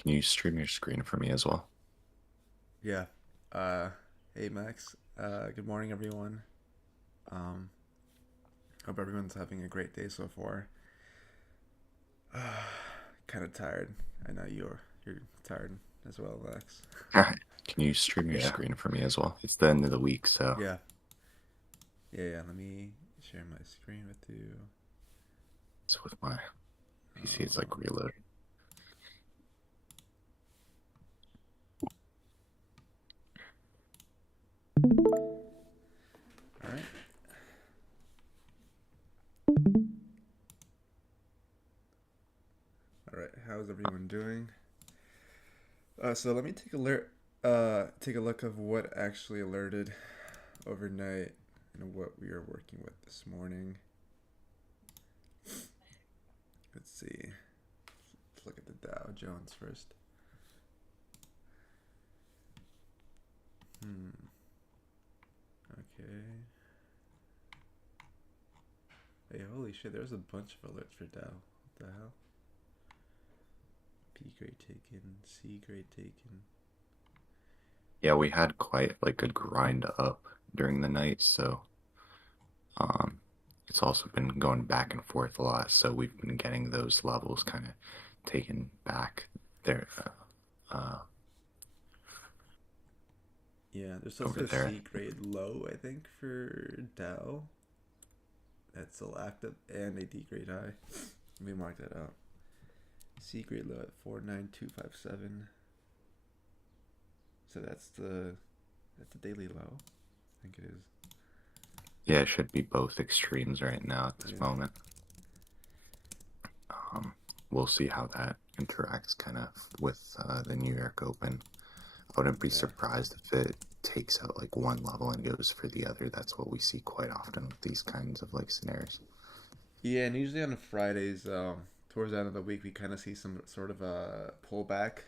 Can you stream your screen for me as well? Yeah. Hey Max. Good morning, everyone. Um, Hope everyone's having a great day so far. Kind of tired. I know you're tired as well, Max. Alright. Can you stream your Yeah. screen for me as well? It's the end of the week, so Yeah. Yeah. Let me share my screen with you. it's with my PC. It's like Um, reloading. all right. All right. How's everyone doing? So let me take a look of what actually alerted overnight and what we are working with this morning. Let's see. Let's look at the Dow Jones first. Hmm. Okay. Hey, holy shit! There's a bunch of alerts for Dow. What the hell? B grade taken. C grade taken. Yeah, we had quite like a grind up during the night, so um it's also been going back and forth a lot, so we've been getting those levels kind of taken back there Yeah, there's over also a there. C grade low, I think, for Dow. That's still active, and a D grade high. Let me mark that out. C grade low at 49257. So that's the daily low. I think it is. Yeah, it should be both extremes right now at this Yeah. moment. Um, we'll see how that interacts kind of with the New York Open. I wouldn't be Yeah. surprised if it takes out like one level and goes for the other. That's what we see quite often with these kinds of like scenarios. Yeah, and usually on Fridays, towards the end of the week, we kind of see some sort of a pullback,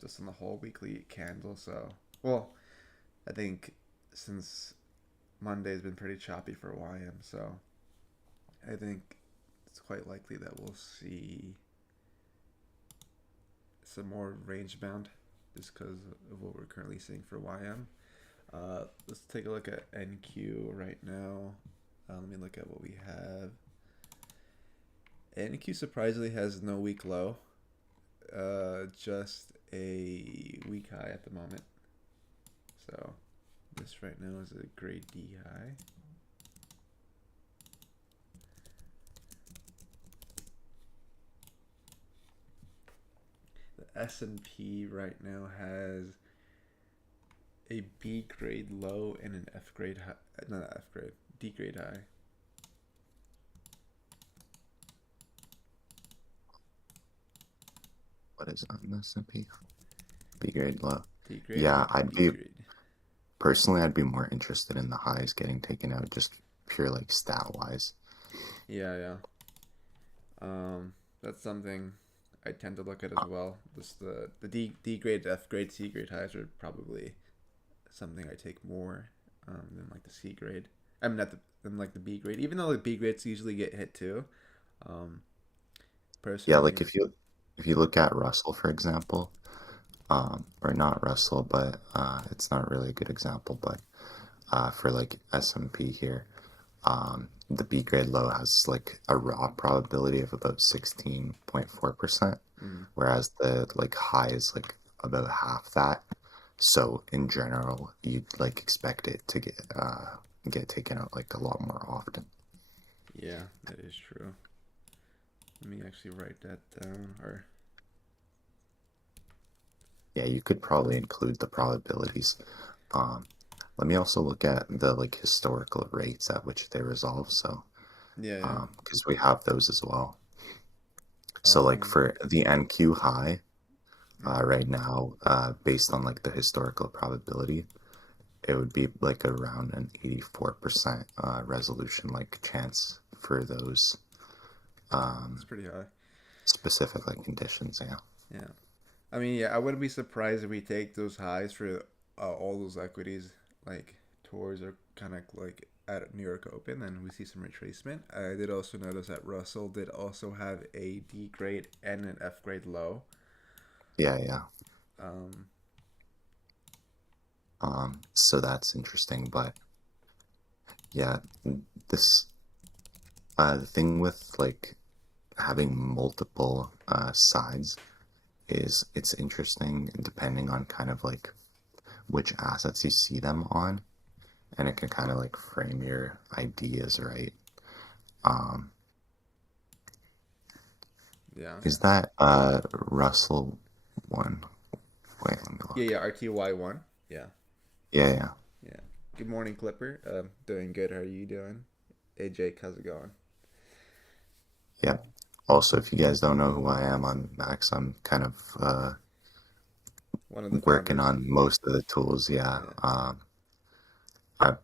just on the whole weekly candle. So, well, I think since Monday's been pretty choppy for YM, so I think it's quite likely that we'll see some more range bound just because of what we're currently seeing for YM. Let's take a look at NQ right now. Let me look at what we have. NQ surprisingly has no week low, just a week high at the moment. So this right now is a grade D high. The S&P right now has a B grade low and an F grade high, not F grade, D grade high. What is on the S&P? B grade low. D grade and Yeah, a I'd B be grade. personally, I'd be more interested in the highs getting taken out, just pure like stat wise. Yeah. That's something I tend to look at as well. Just the D grade, F grade, C grade highs are probably something I take more than like the C grade. I mean, not the than like the B grade, even though the B grades usually get hit too. Um, Yeah, like Personally, if you look at Russell for example, or not Russell, but it's not really a good example, but for like S&P here, the B grade low has like a raw probability of about 16.4%, mm, whereas the like high is like about half that. So in general, you'd like expect it to get taken out like a lot more often. yeah, that is true. Let me actually write that down. Or Yeah, you could probably include the probabilities. Um, Let me also look at the like historical rates at which they resolve. So, yeah. because we have those as well. So, like Um, for the NQ high, mm, right now, based on like the historical probability, it would be like around an 84% resolution like chance for those it's pretty high. specific like conditions. Yeah. Yeah. I mean, yeah, I wouldn't be surprised if we take those highs for all those equities, like towards are kind of like at New York Open, and we see some retracement. I did also notice that Russell did also have a D grade and an F grade low. Yeah, yeah. Um, So that's interesting, but yeah, this the thing with like having multiple sides is it's interesting depending on kind of like which assets you see them on, and it can kind of like frame your ideas, right? Um, yeah, is yeah, that Russell one? Wait, let me yeah, look. yeah. RTY1. Yeah, Yeah, yeah, yeah. Good morning, Clipper. Doing good. How are you doing? Hey, Jake, how's it going? yeah. Also, if you guys don't know who I am, I'm Max. I'm kind of One of the working founders. on most of the tools. Yeah, Yeah, I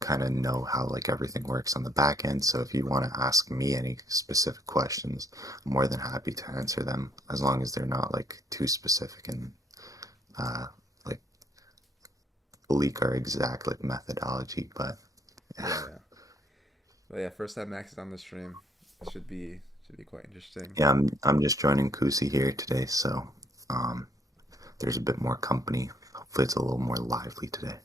kind of know how like everything works on the back end. So if you want to ask me any specific questions, I'm more than happy to answer them as long as they're not like too specific and uh, like leak our exact like methodology. But yeah, yeah. But yeah, first time Max is on the stream. Should be quite interesting. yeah, I'm just joining Cusi here today, so um, there's a bit more company. Hopefully, it's a little more lively today.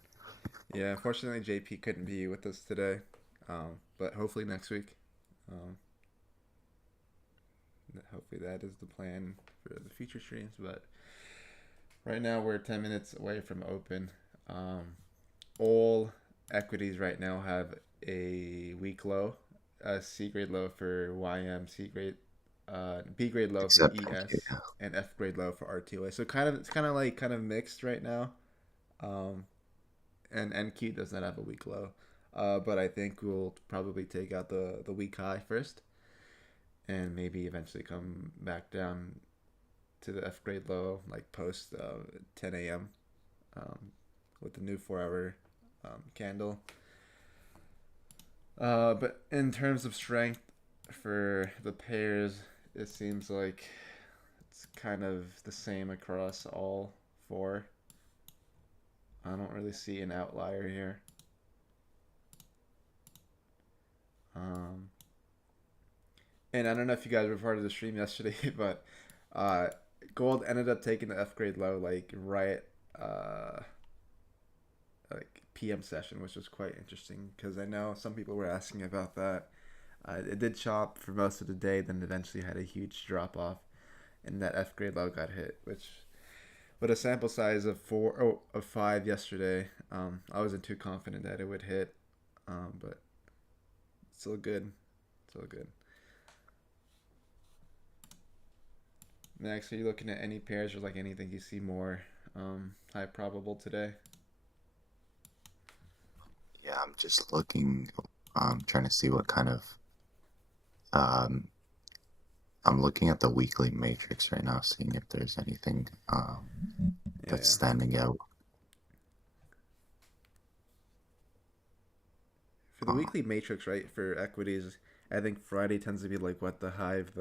Yeah, unfortunately, JP couldn't be with us today, but hopefully next week. Um, hopefully that is the plan for the future streams. But right now we're 10 minutes away from open. Um, all equities right now have a weak low, a C grade low for YM, C grade, B grade low for Except NQ, ES, and F grade low for RTOA. So kind of it's kind of like kind of mixed right now. Um, and NQ does not have a weak low. But I think we'll probably take out the weak high first, and maybe eventually come back down to the F grade low, like post 10 a.m. With the new 4 hour candle. But in terms of strength for the pairs, it seems like it's kind of the same across all four. I don't really see an outlier here. Um, and I don't know if you guys were part of the stream yesterday, but uh, gold ended up taking the F grade low like right uh, like PM session, which was quite interesting because I know some people were asking about that. It did chop for most of the day, then eventually had a huge drop off, and that F grade low got hit. Which, with a sample size of of 5 yesterday, I wasn't too confident that it would hit, but still good, still good. Max, are you looking at any pairs or like anything you see more high probable today? yeah, I'm just looking, trying to see what kind of um, I'm looking at the weekly matrix right now, seeing if there's anything Yeah, that's yeah. standing out. For the Uh, weekly matrix, right? For equities, I think Friday tends to be like what the high of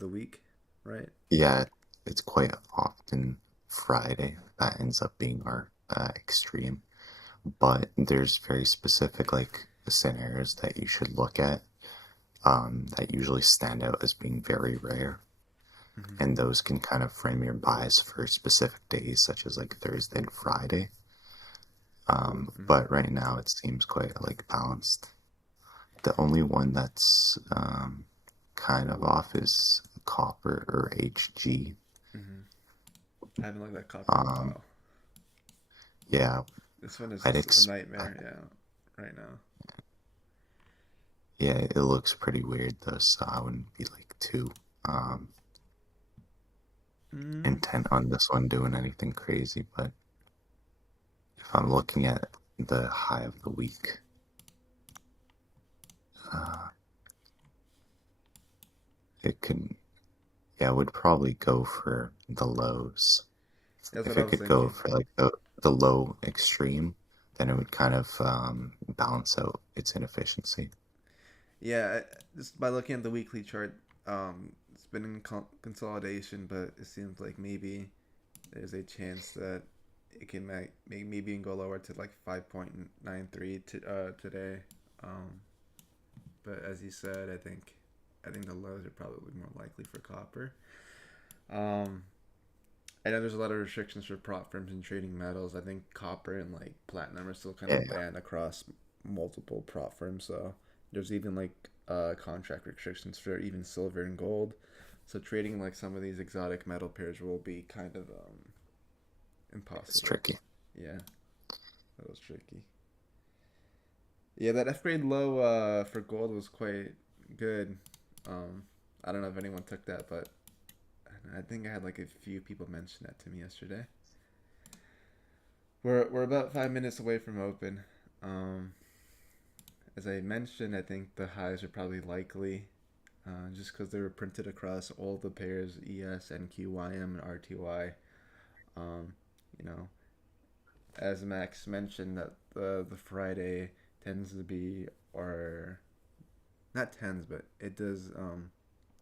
the week, right? yeah, it's quite often Friday that ends up being our extreme, but there's very specific like scenarios that you should look at that usually stand out as being very rare, Mm-hmm. and those can kind of frame your buys for specific days, such as like Thursday and Friday. Mm-hmm. But right now it seems quite like balanced. The only one that's kind of off is copper or HG. Mm-hmm. I haven't looked at copper in a Um, while. yeah, This one is I'd just a expect. nightmare. Yeah, right now. Yeah, it looks pretty weird though, so I wouldn't be like too um, Mm. intent on this one doing anything crazy. But if I'm looking at the high of the week, uh, it could, yeah, it would probably go for the lows. That's If what I it was could go thinking. for like the low extreme, then it would kind of balance out its inefficiency. Yeah, just by looking at the weekly chart, it's been in consolidation, but it seems like maybe there's a chance that it can maybe even go lower to like 5.93 today. Um, but as you said, I think the lows are probably more likely for copper. Um, I know there's a lot of restrictions for prop firms and trading metals. I think copper and like platinum are still kind of Yeah, banned across multiple prop firms. So there's even like contract restrictions for even silver and gold. So trading like some of these exotic metal pairs will be kind of it's impossible. tricky. Yeah, that was tricky. Yeah, that F grade low for gold was quite good. Um, I don't know if anyone took that, but I think I had like a few people mention that to me yesterday. We're about 5 minutes away from open. Um, as I mentioned, I think the highs are probably likely, just because they were printed across all the pairs ES and QYM and RTY. Um, you know, as Max mentioned, that the Friday tends to be, or not tends, but it does.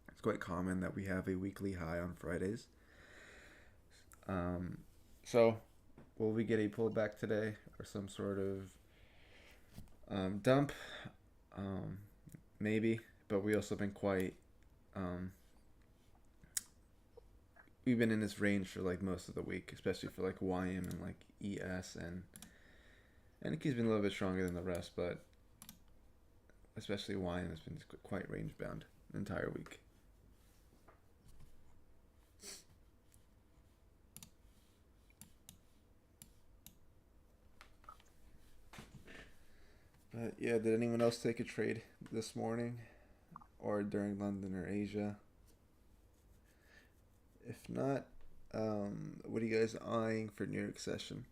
It's quite common that we have a weekly high on Fridays. Um, so will we get a pullback today or some sort of dump? Um, Maybe, but we also been quite. Um, we've been in this range for like most of the week, especially for like YM and like ES, and Nikki's been a little bit stronger than the rest, but especially YM has been quite range bound the entire week. But yeah, did anyone else take a trade this morning or during London or Asia? If not, what are you guys eyeing for New York session?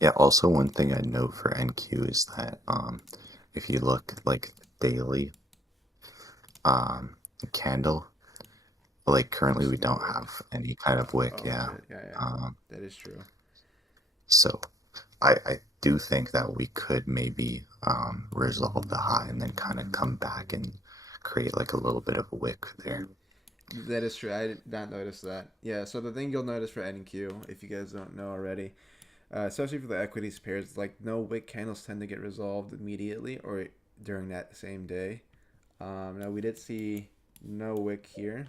Yeah, also one thing I note for NQ is that if you look like daily um candle, like currently There's we no don't wick. have any kind of wick, Oh yeah. shit! Yeah, yeah, Um that is true. so I do think that we could maybe resolve the high and then kind of come back and create like a little bit of a wick there. That is true. I did not notice that. Yeah. So the thing you'll notice for NQ, if you guys don't know already, especially for the equities pairs, like no wick candles tend to get resolved immediately or during that same day. Now we did see no wick here.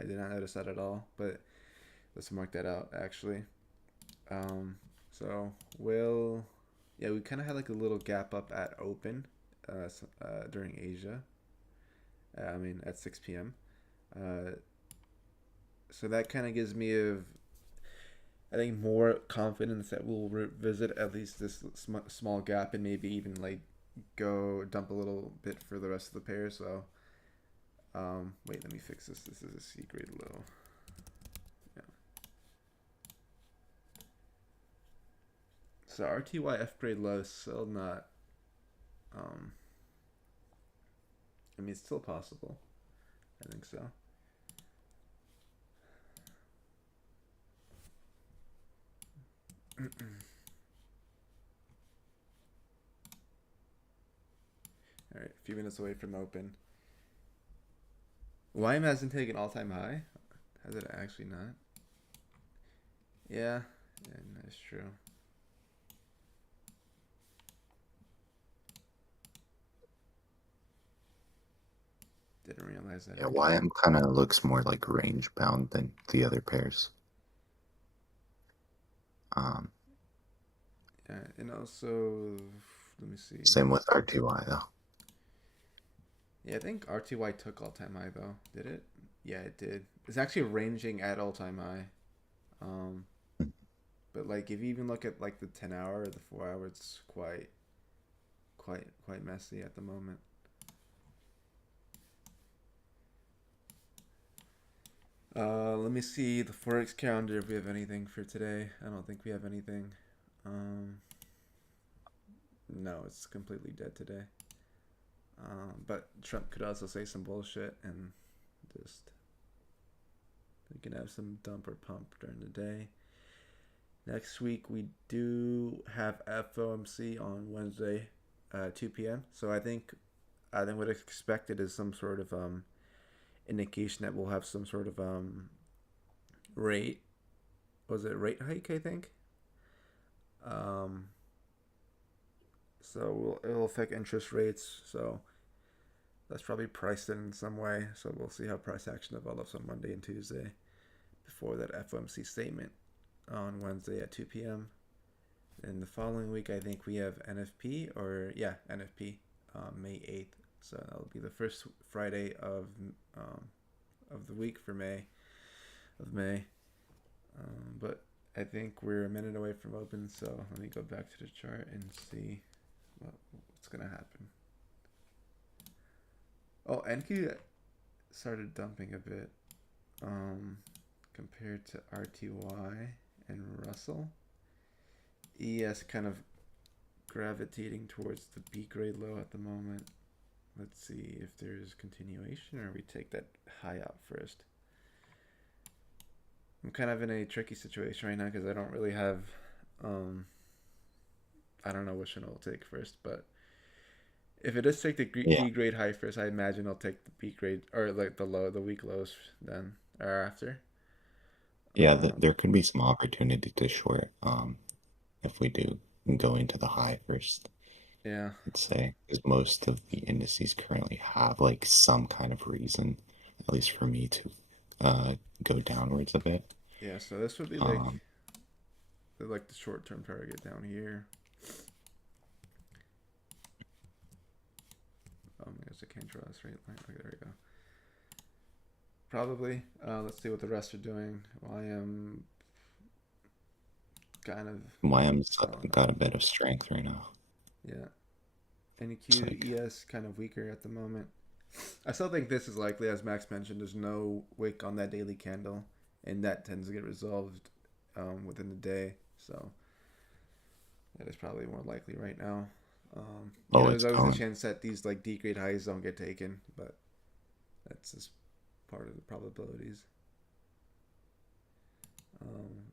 I did not notice that at all, but let's mark that out actually. Um, so we'll, yeah, we kind of had like a little gap up at open during Asia. I mean at 6 p.m. Uh, so that kind of gives me I think more confidence that we'll revisit at least this small gap and maybe even like go dump a little bit for the rest of the pair. So wait, let me fix this. This is a C grade low. Yeah. So RTY F grade low is still not. Um, I mean, it's still possible. I think so. All right, a few minutes away from open. YM hasn't taken all time high. Has it actually not? Yeah, yeah, that's true. Didn't realize that Yeah, actually. YM kind of looks more like range bound than the other pairs. Um, Yeah, and also, let me see. Same with RTY though. Yeah, I think RTY took all time high though. Did it? Yeah, it did. It's actually ranging at all time high. Um, but like if you even look at like the 10 hour or the 4 hour, it's quite messy at the moment. Let me see the forex calendar if we have anything for today. I don't think we have anything. Um, no, it's completely dead today. But Trump could also say some bullshit and just we can have some dump or pump during the day. Next week we do have FOMC on Wednesday, 2 p.m. So I think what expected is some sort of indication that we'll have some sort of rate. Was it rate hike? I think. Um, so it'll affect interest rates. So That's probably priced in some way. So we'll see how price action develops on Monday and Tuesday before that FOMC statement on Wednesday at 2 p.m. And the following week, I think we have NFP or yeah, NFP, May 8th. So that'll be the first Friday um, of the week for May. But I think we're a minute away from open, so let me go back to the chart and see what's gonna happen. Oh, NQ started dumping a bit compared to RTY and Russell. ES kind of gravitating towards the B grade low at the moment. Let's see if there's continuation or we take that high out first. I'm kind of in a tricky situation right now because I don't really have. Um, I don't know which one I'll take first, but if it does take the Yeah, D grade high first, I imagine I'll take the B grade or like the weak lows then or after. yeah, Um, there could be some opportunity to short if we do go into the high first. yeah, I'd say because most of the indices currently have like some kind of reason, at least for me to uh go downwards a bit. yeah. So this would be Um, like the short term target down here. I guess I can't draw a straight line. Okay, there we go. Probably. Let's see what the rest are doing. Well, I am kind of YM's selling got off. a bit of strength right now. Yeah. It's NQ like, ES kind of weaker at the moment. I still think this is likely, as Max mentioned. There's no wick on that daily candle, and that tends to get resolved within the day. So that is probably more likely right now. oh, There's it's always a going. chance that these like D grade highs don't get taken, but that's just part of the probabilities. Um,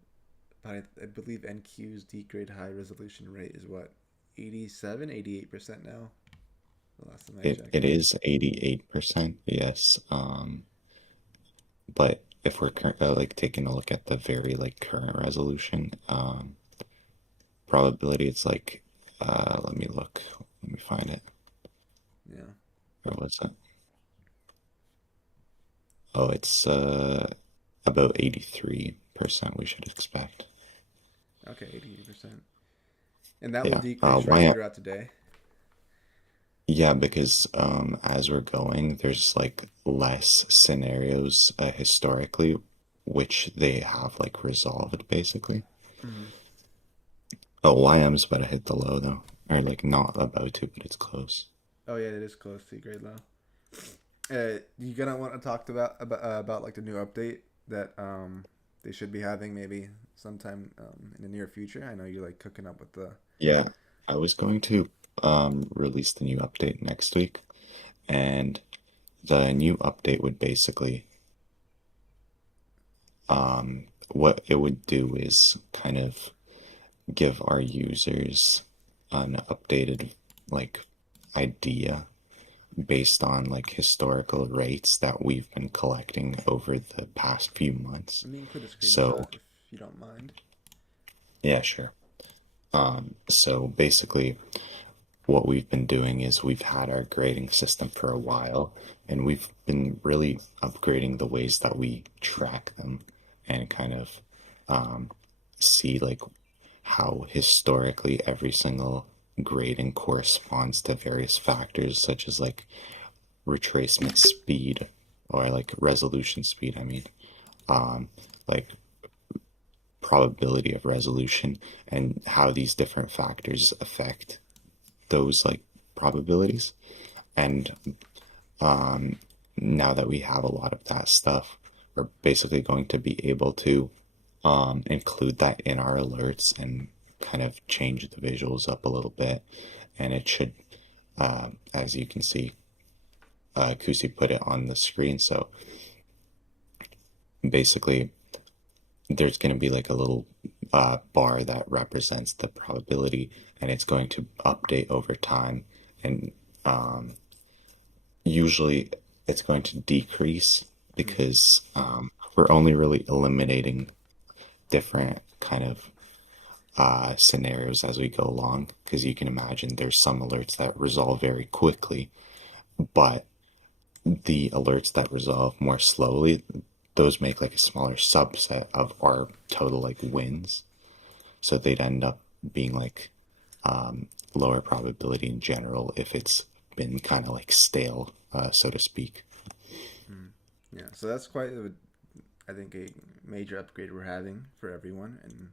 but I believe NQ's D grade high resolution rate is what 87, 88% now. The last time I checked. It is 88%, yes. But if we're like taking a look at the very like current resolution, probability, it's like, let me look, let me find it. Yeah. Where was it? Oh, it's about 83% we should expect. Okay, 88%. And that will Yeah. decrease right Why? throughout the day. Yeah, because as we're going, there's like less scenarios historically, which they have like resolved basically. Mm-hmm. Oh, YM's about to hit the low though, or like not about to, but it's close. Oh yeah, it is close to grade low. You gonna want to talk about like the new update that they should be having maybe sometime in the near future. I know you're like cooking up with the. Yeah, I was going to release the new update next week, and the new update would basically what it would do is kind of give our users an updated like idea based on like historical rates that we've been collecting over the past few months. Let me include a So, screenshot if you don't mind. yeah, sure. So basically what we've been doing is we've had our grading system for a while and we've been really upgrading the ways that we track them and kind of see like how historically every single grading corresponds to various factors such as like retracement speed or like resolution speed, I mean, like probability of resolution and how these different factors affect those like probabilities. And now that we have a lot of that stuff, we're basically going to be able to include that in our alerts and kind of change the visuals up a little bit. And it should, as you can see, Cusi put it on the screen. So basically, there's going to be like a little bar that represents the probability, and it's going to update over time. And usually, it's going to decrease Mm-hmm. because we're only really eliminating different kind of scenarios as we go along. Because you can imagine there's some alerts that resolve very quickly, but the alerts that resolve more slowly, those make like a smaller subset of our total like wins. So they'd end up being like lower probability in general if it's been kind of like stale, so to speak. Mm. Yeah, so that's quite, I think, a major upgrade we're having for everyone, and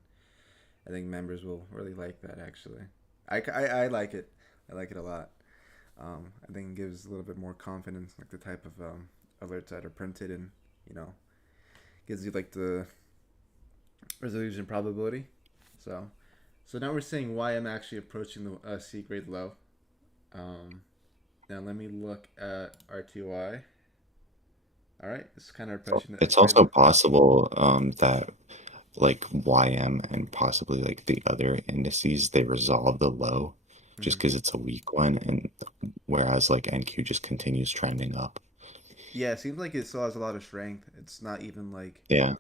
I think members will really like that. Actually, I like it. I like it a lot. I think it gives a little bit more confidence, like the type of alerts that are printed, and you know, gives you like the resolution probability. So, so now we're saying why I'm actually approaching the C grade low. Um, Now let me look at RTY. All right, it's kind of approaching the It's grade also low. possible that like YM and possibly like the other indices they resolve the low just Mm-hmm. because it's a weak one, and whereas like NQ just continues trending up. Yeah, it seems like it still has a lot of strength. It's not even like Yeah,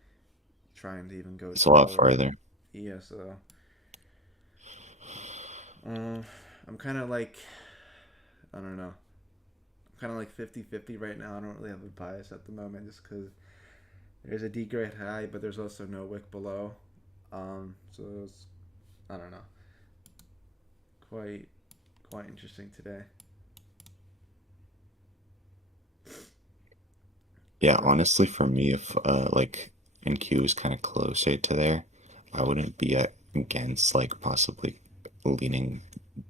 trying to even go it's a lot lower. farther. Yeah, so um, I'm kind of like, I don't know. I'm kind of like 50-50 right now. I don't really have a bias at the moment just because there's a D grade high, but there's also no wick below. So it's, I don't know. Quite quite interesting today. Yeah, Now, honestly, for me, if like NQ is kind of closer to there, I wouldn't be against like possibly leaning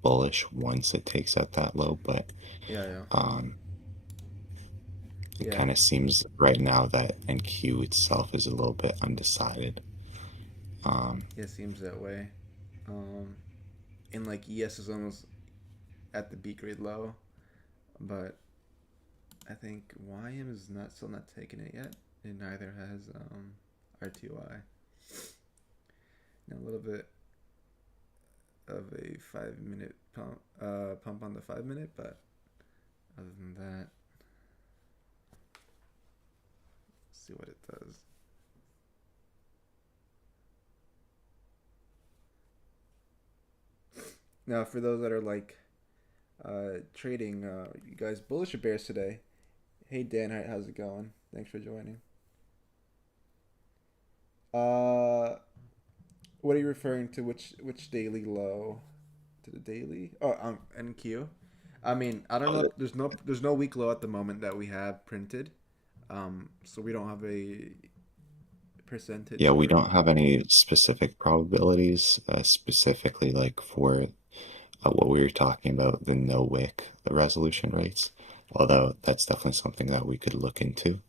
bullish once it takes out that low, but yeah, yeah, um, it yeah. kind of seems right now that NQ itself is a little bit undecided. Um, Yeah, it seems that way. Um, and like ES is almost at the B grade low, but I think YM is not still not taking it yet, and neither has RTY. Now a little bit of a 5 minute pump on the 5 minute, but other than that, let's see what it does. Now for those that are like trading, you guys bullish or bears today? Hey Dan, how's it going? Thanks for joining. Uh, what are you referring to? Which daily low? To the daily? Oh, NQ. I mean, I don't know. There's no week low at the moment that we have printed. So we don't have a yeah, percentage we or don't have any specific probabilities, specifically like for what we were talking about, the no wick resolution rates, although that's definitely something that we could look into.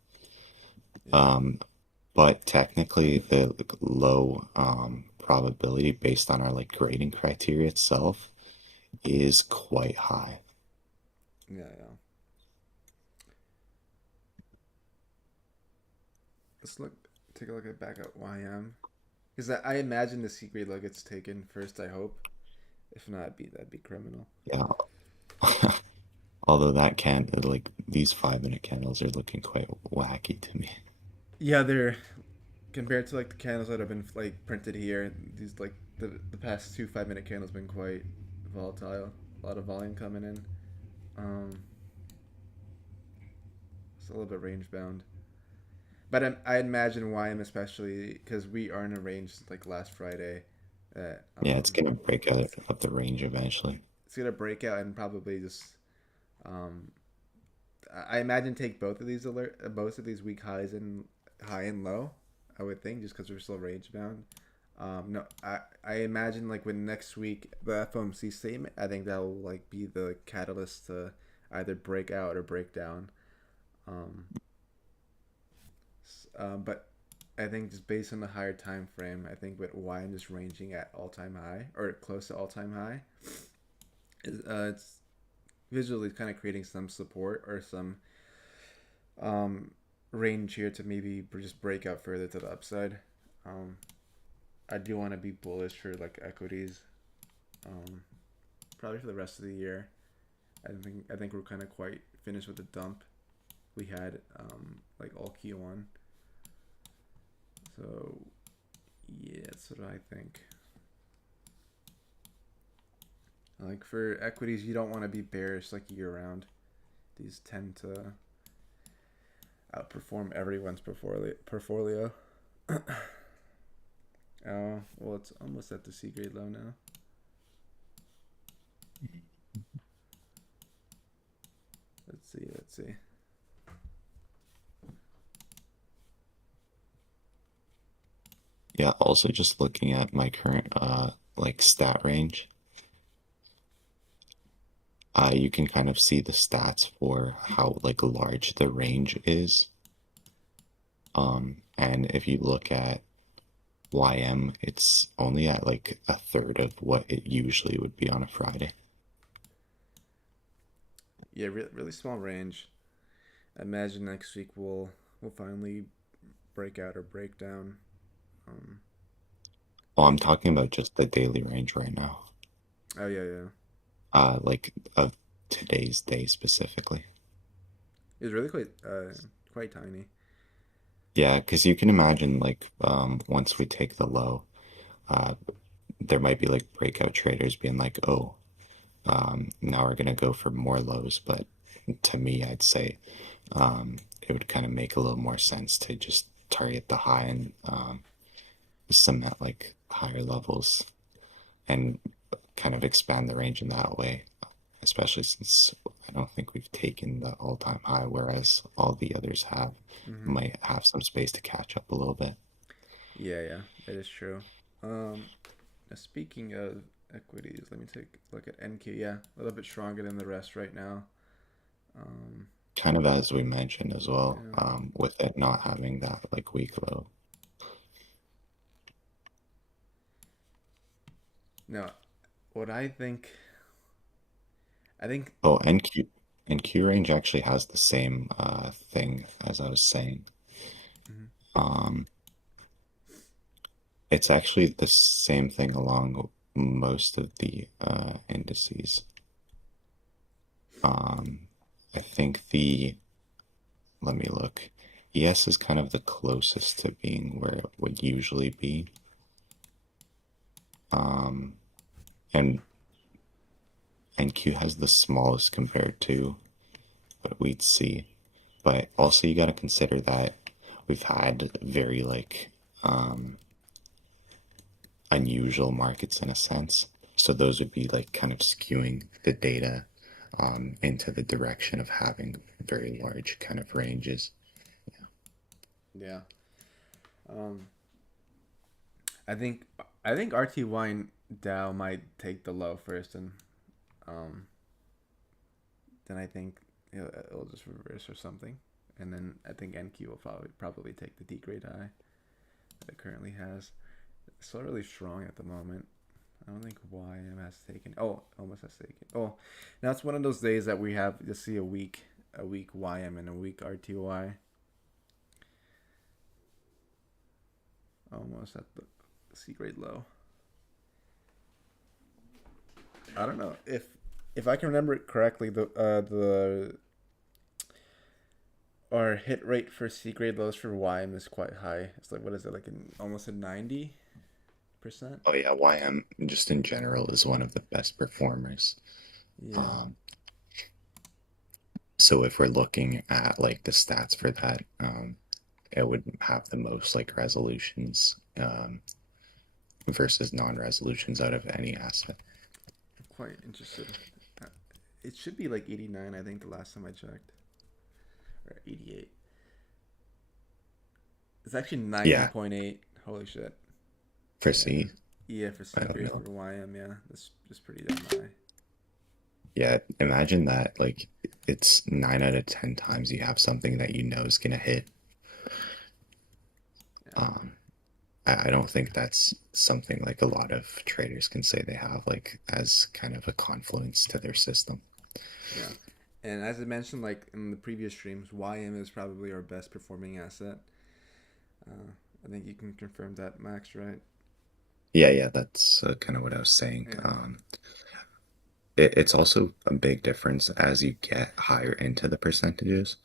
yeah, Um, but technically, the low probability based on our like grading criteria itself is quite high. yeah, yeah. Let's look. Take a look at back at YM because I imagine the secret look gets taken first. I hope. If not, that'd be criminal. Yeah. Although that can like these 5 minute candles are looking quite wacky to me. Yeah, they're compared to like the candles that have been like printed here. These like the past two 5 minute candles been quite volatile. A lot of volume coming in. Um, it's a little bit range bound. But I imagine YM especially because we are in a range like last Friday. That Yeah, it's gonna break out of the range eventually. it's gonna break out and probably just um, I imagine take both of these weak highs and high and low. I would think just because we're still range bound. No, I imagine like when next week the FOMC statement, I think that will like be the catalyst to either break out or break down. Um, but I think just based on the higher time frame, I think with YM just ranging at all time high or close to all time high, it's visually kind of creating some support or some um, range here to maybe just break out further to the upside. Um, I do want to be bullish for like equities, um, probably for the rest of the year. I think we're kind of quite finished with the dump we had like all Q1. So yeah, that's what I think. Like for equities, you don't want to be bearish like year round. These tend to outperform everyone's portfolio. Oh, well, it's almost at the C grade low now. Let's see. Let's see. Yeah, also just looking at my current like stat range, you can kind of see the stats for how like large the range is. And if you look at YM, it's only at like a third of what it usually would be on a Friday. Yeah, really small range. I imagine next week we'll finally break out or break down. Um, Oh, I'm think. talking about just the daily range right now. Oh yeah, yeah. Like of today's day specifically. It's really quite tiny. Yeah, because you can imagine like once we take the low, uh there might be like breakout traders being like, oh, now we're gonna go for more lows. But to me, I'd say it would kind of make a little more sense to just target the high and cement like higher levels and kind of expand the range in that way, especially since I don't think we've taken the all-time high, whereas all the others have Mm-hmm. might have some space to catch up a little bit. Yeah, yeah, that is true. Um, Speaking of equities, let me take a look at NQ. Yeah, a little bit stronger than the rest right now. Um, Kind of as we mentioned as well, yeah. with it not having that like weak low. No, what I think. Oh, NQ range actually has the same thing as I was saying. Mhm. Um, it's actually the same thing along most of the indices. Um, I think let me look. ES is kind of the closest to being where it would usually be. Um, and NQ has the smallest compared to what we'd see. But also you got to consider that we've had very like unusual markets in a sense. So those would be like kind of skewing the data into the direction of having very large kind of ranges. Yeah. Um, I think I think RTY Dow might take the low first, and um, then I think it'll just reverse or something, and then I think NQ will probably take the D grade high that it currently has. It's still really strong at the moment. I don't think YM has taken. Oh, almost has taken. Oh, now it's one of those days that we have to see a week YM and a week RTY. Almost at the C grade low. I don't know if I can remember it correctly. The our hit rate for C grade lows for YM is quite high. It's like what is it like almost a 90%? Oh yeah, YM just in general is one of the best performers. Yeah. Um, so if we're looking at like the stats for that, it would have the most like resolutions versus non-resolutions out of any asset. Quite interested. Uh, It should be like 89, I think, the last time I checked. Or 88. It's actually Yeah, 90.8. Holy shit. for Yeah. C, Yeah, for I C don't grade know. for YM, yeah. That's just pretty damn high. Yeah, imagine that. Like, it's 9 out of 10 times you have something that you know is gonna hit. Yeah. Um, I don't think that's something like a lot of traders can say they have, like, as kind of a confluence to their system. Yeah. And as I mentioned, like in the previous streams, YM is probably our best performing asset. Uh, I think you can confirm that, Max, right? Yeah, that's kind of what I was saying. Yeah. It's also a big difference as you get higher into the percentages.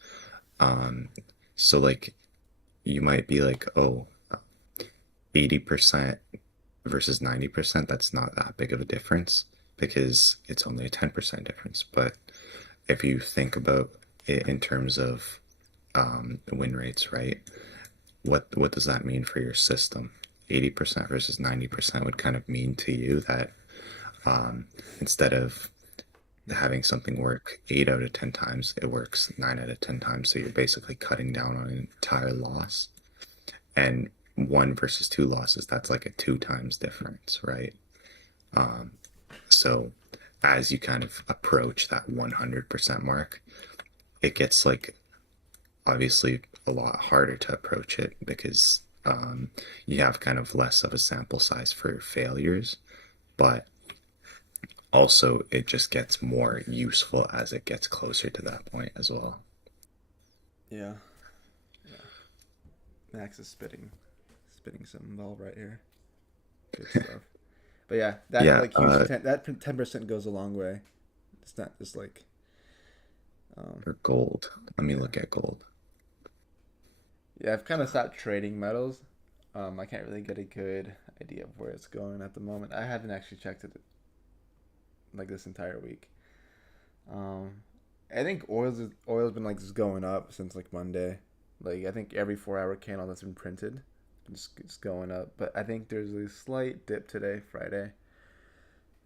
Um, so, like, you might be like, oh, 80% versus 90%, that's not that big of a difference because it's only a 10% difference. But if you think about it in terms of win rates, right? What does that mean for your system? 80% versus 90% would kind of mean to you that instead of having something work 8 out of 10 times, it works 9 out of 10 times. So you're basically cutting down on an entire loss. And one versus two losses, that's like a two times difference, right? So as you kind of approach that 100% mark, it gets like obviously a lot harder to approach it because you have kind of less of a sample size for failures, but also it just gets more useful as it gets closer to that point as well. Yeah, yeah. Max is spitting some ball right here. Good stuff. But yeah, that Yeah, like huge that 10% goes a long way. It's not just like um, for gold, let me yeah, look at gold. yeah. I've kind of stopped trading metals. I can't really get a good idea of where it's going at the moment. I haven't actually checked it like this entire week. Um, I think oil's been like just going up since like Monday. Like I think every 4 hour candle that's been printed, just going up. But I think there's a slight dip today, Friday,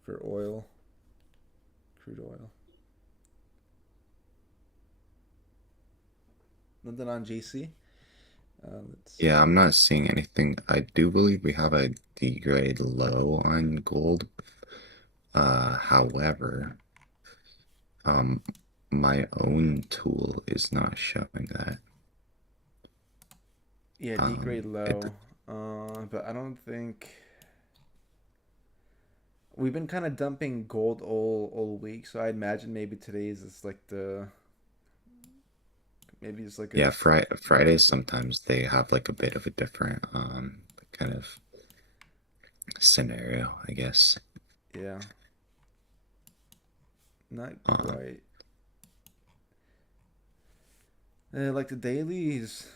for oil, crude oil. Nothing on GC. Let's Yeah, I'm see. not seeing anything. I do believe we have a D grade low on gold. However, um, my own tool is not showing that. Yeah, D grade It low. But I don't think we've been kind of dumping gold all week. So I imagine maybe today's is like the maybe it's like a Yeah, Fridays reversal. sometimes they have like a bit of a different kind of scenario, I guess. Yeah, not Um, quite. Like the dailies,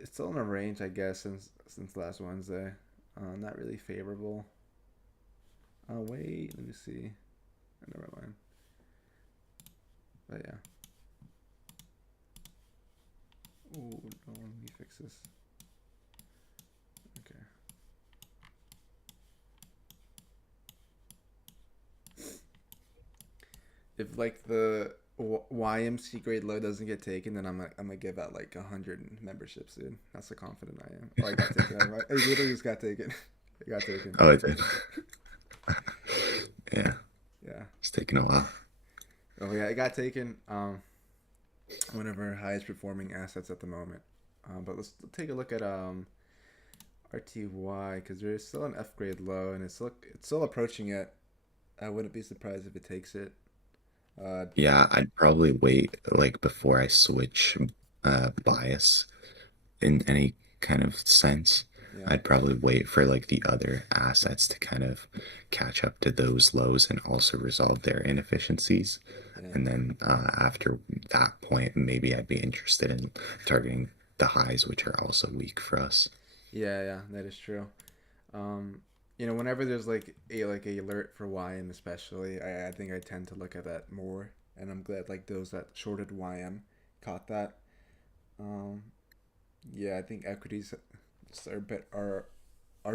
it's still in a range, I guess, since last Wednesday. Not really favorable. Oh wait, let me see. Never mind. But yeah. Oh no, let me fix this. Okay. If like the YMC grade low doesn't get taken, then I'm gonna give out like 100 memberships, dude. That's how confident I am. Oh, I got taken. I literally just got taken. It got taken. oh, it did. Yeah, Yeah. it's taking a while. Oh yeah, it got taken. One of our highest performing assets at the moment. But let's take a look at RTY because there is still an F grade low and it's still approaching it. I wouldn't be surprised if it takes it. Uh, Yeah, I'd probably wait like before I switch bias in any kind of sense. yeah, I'd probably wait for like the other assets to kind of catch up to those lows and also resolve their inefficiencies. yeah, And then after that point, maybe I'd be interested in targeting the highs, which are also weak for us. yeah. That is true. Um, whenever there's like a alert for YM, especially, I think I tend to look at that more, and I'm glad like those that shorted YM caught that. Um, yeah, I think equities are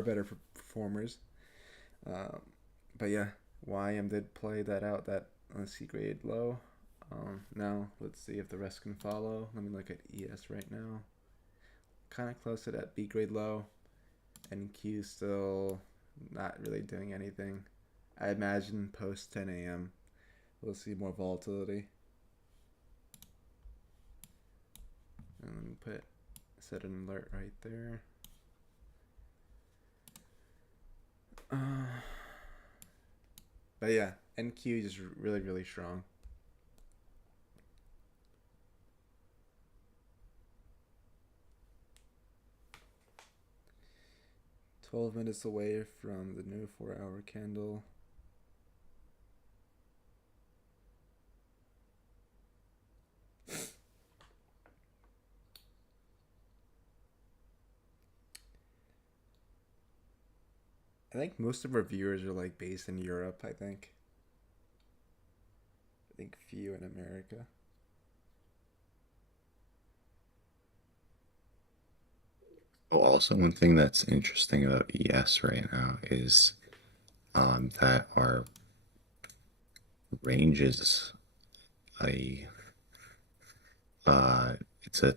better for performers. Um, but yeah, YM did play that out that C grade low. Now let's see if the rest can follow. Let me look at ES right now. Kind of close to that B grade low. NQ still not really doing anything. I imagine post 10 a.m. we'll see more volatility. And let me set an alert right there. Uh, but yeah, NQ is really strong. 12 minutes away from the new 4 hour candle. I think most of our viewers are like based in Europe. I think few in America. Oh, also, one thing that's interesting about ES right now is that our range is a it's a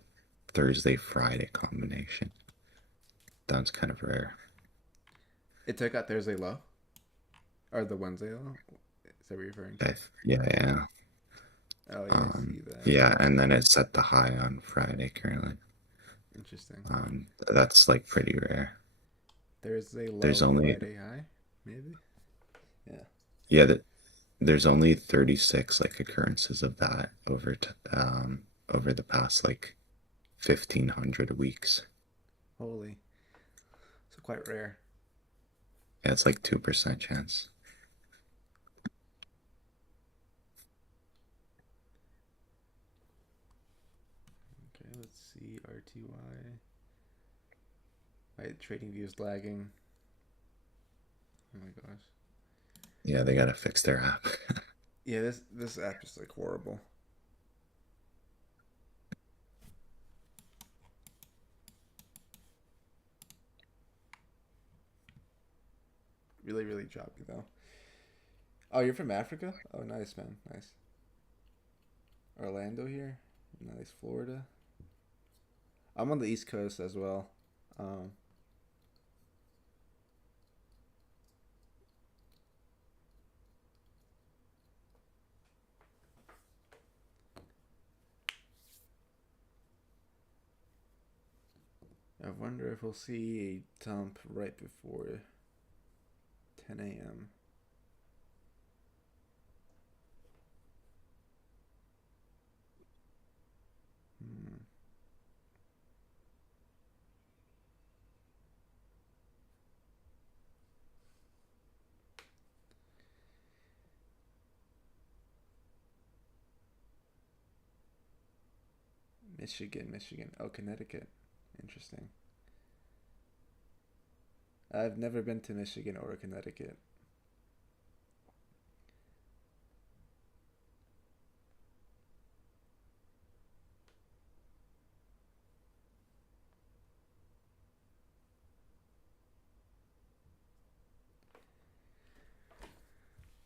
Thursday Friday combination. That's kind of rare. It took out Thursday low or the Wednesday low. Is that what you're referring to? Yeah, yeah. Oh yeah, I see that. Yeah, and then it set the high on Friday currently. Interesting. That's like pretty rare. Thursday There's low, only Friday high, maybe. Yeah. yeah, there's only 36 like occurrences of that over the past like 1500 weeks. Holy. So quite rare. Yeah, it's like 2% chance. Okay, let's see. RTY. My trading view is lagging. Oh my gosh. Yeah, they gotta fix their app. Yeah, this app is like horrible. Really, really choppy though. Oh, you're from Africa? Oh, nice, man. Nice. Orlando here. Nice, Florida. I'm on the East Coast as well. Um, I wonder if we'll see a dump right before 10 a.m. Hmm. Michigan, Michigan. Oh, Connecticut. Interesting. I've never been to Michigan or Connecticut.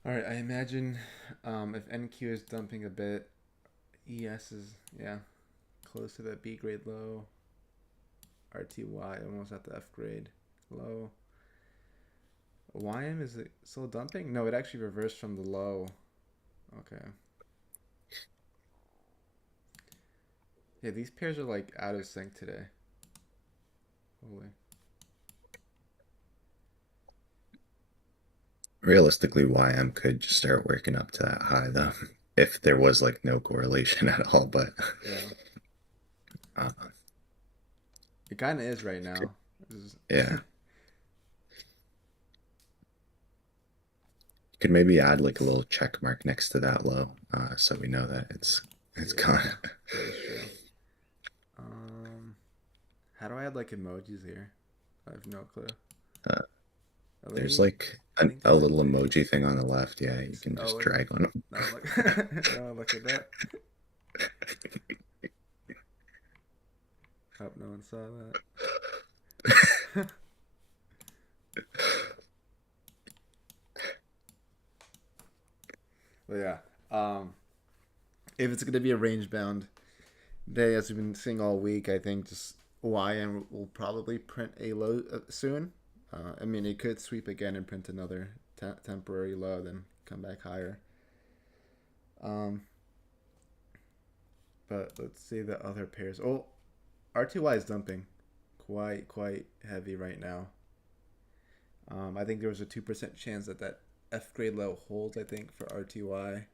All right, I imagine if NQ is dumping a bit, ES is, yeah, close to that B grade low. RTY almost at the F grade low. YM, is it still dumping? No, it actually reversed from the low. Okay. Yeah, these pairs are like out of sync today. Holy. Realistically, YM could just start working up to that high though, if there was like no correlation at all. But Yeah. uh, It kind of is right now. yeah, you could maybe add like a little check mark next to that low, so we know that it's Yeah, gone. that is true. Um, how do I add like emojis here? I have no clue. Uh, Oh, let there's me. like I think a there's a little way. emoji thing on the left. Yeah, you can Oh, just is it? drag on them. No, look. No, look at that. Hope no one saw that. But yeah, if it's gonna be a range bound day, as we've been seeing all week, I think just YM will probably print a low soon. I mean, it could sweep again and print another temporary low, then come back higher. Um, but let's see the other pairs. Oh, RTY is dumping quite heavy right now. I think there was a 2% chance that that F grade low holds. I think for RTY,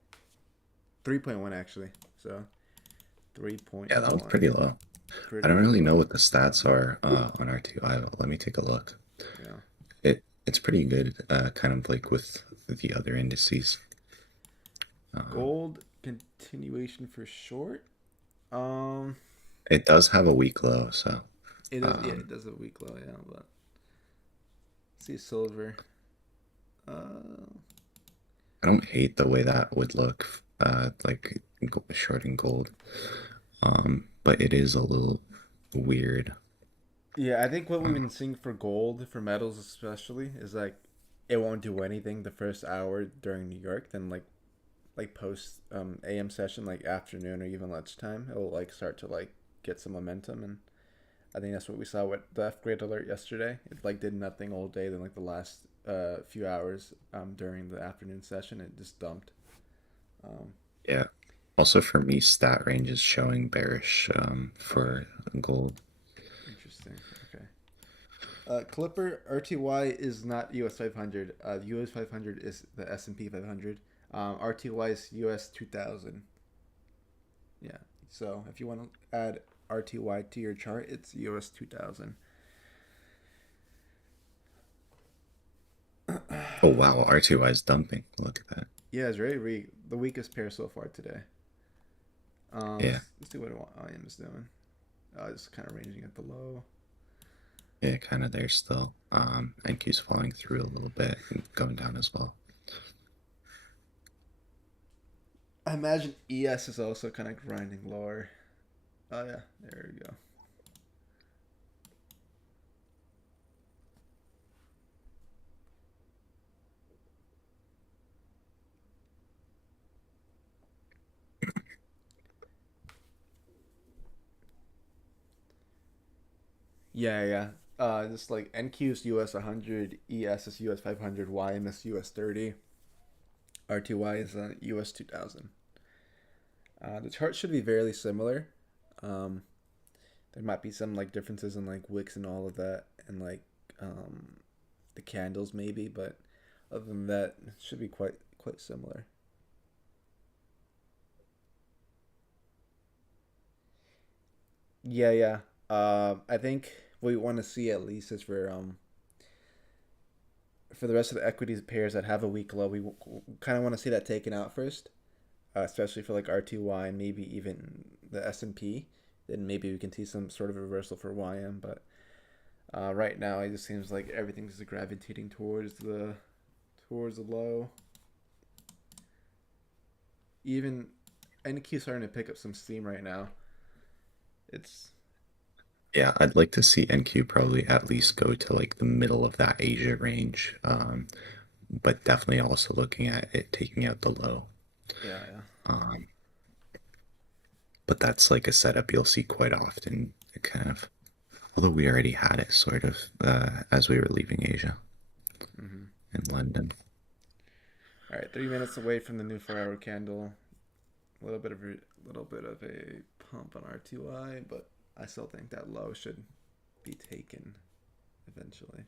3.1 actually. So Yeah, that was 3.1, pretty low. I don't pretty really know low. what the stats are on RTI, but let me take a look. Yeah. It's pretty good, kind of like with the other indices. Uh, Gold continuation for short. Um, it does have a weak low, so it does. Yeah, um, it does a weak low. Yeah, but see silver. Uh, I don't hate the way that would look, like short in gold. But it is a little weird. Yeah, I think what we've Uh, been seeing for gold, for metals especially, is like it won't do anything the first hour during New York. Then like post AM session, like afternoon or even lunchtime, it will like start to like get some momentum. And I think that's what we saw with the F grade alert yesterday. It like did nothing all day. Then like the last few hours during the afternoon session, it just dumped. Um, yeah. Also for me, stat range is showing bearish okay, for gold. interesting. Okay. Clipper RTY is not US 500. The US 500 is the S&P 500. RTY is US 2000. Yeah. So if you want to add RTY to your chart, it's US 2000. Oh wow, RTY is dumping. Look at that. Yeah, it's the weakest pair so far today. Yeah, Let's see what I am is doing. Just kind of ranging at the low. yeah, kind of there still. NQ's falling through a little bit and going down as well. I imagine ES is also kind of grinding lower. Oh yeah, there we go. Yeah, yeah. Just like NQ is US 100, ES is US 500, YM is US 30, RTY is US 2000. The chart should be fairly similar. Um, there might be some like differences in like wicks and all of that, and like um, the candles maybe, but other than that, it should be quite similar. Yeah, yeah. I think what we want to see at least is for the rest of the equities pairs that have a weak low, we kind of want to see that taken out first, especially for like RTY and maybe even the S&P. Then maybe we can see some sort of reversal for YM. But right now, it just seems like everything's gravitating towards the low. Even NQ starting to pick up some steam right now. It's Yeah, I'd like to see NQ probably at least go to like the middle of that Asia range, but definitely also looking at it taking out the low. yeah, yeah. Um, but that's like a setup you'll see quite often. It kind of, although we already had it sort of as we were leaving Asia Mm-hmm. in London. All right, 3 minutes away from the new 4 hour candle. A little bit of a pump on RTY, but I still think that low should be taken eventually.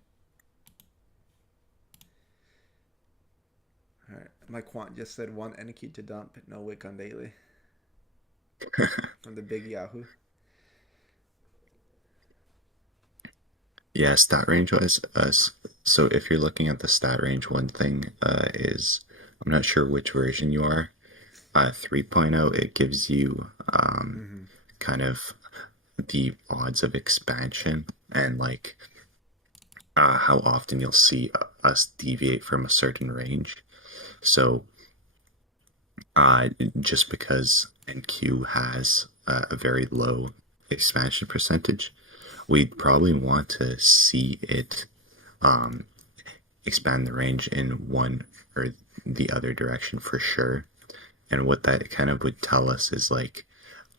All right, my quant just said one NQ to dump, no wick on daily from the big Yahoo. Yeah, stat range wise, so if you're looking at the stat range, one thing is I'm not sure which version you are. 3.0, it gives you Mm-hmm. kind of the odds of expansion and like how often you'll see us deviate from a certain range. So uh, just because NQ has a very low expansion percentage, we'd probably want to see it um, expand the range in one or the other direction for sure. And what that kind of would tell us is like,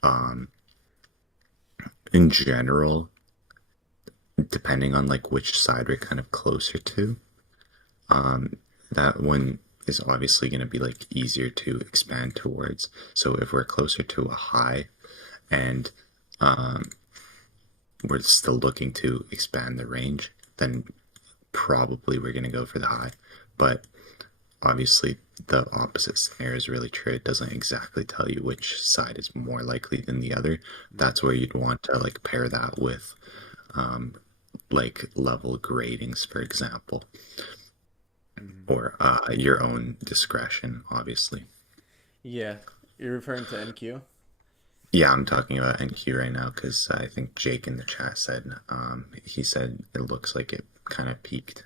um, in general, depending on like which side we're kind of closer to, um, that one is obviously going to be like easier to expand towards. So if we're closer to a high and um, we're still looking to expand the range, then probably we're going to go for the high. But obviously, the opposite scenario is really true. It doesn't exactly tell you which side is more likely than the other. That's where you'd want to like pair that with um, like level gradings, for example, Mm-hmm. or your own discretion, obviously. Yeah, you're referring to NQ. Yeah, I'm talking about NQ right now because I think Jake in the chat said he said it looks like it kind of peaked.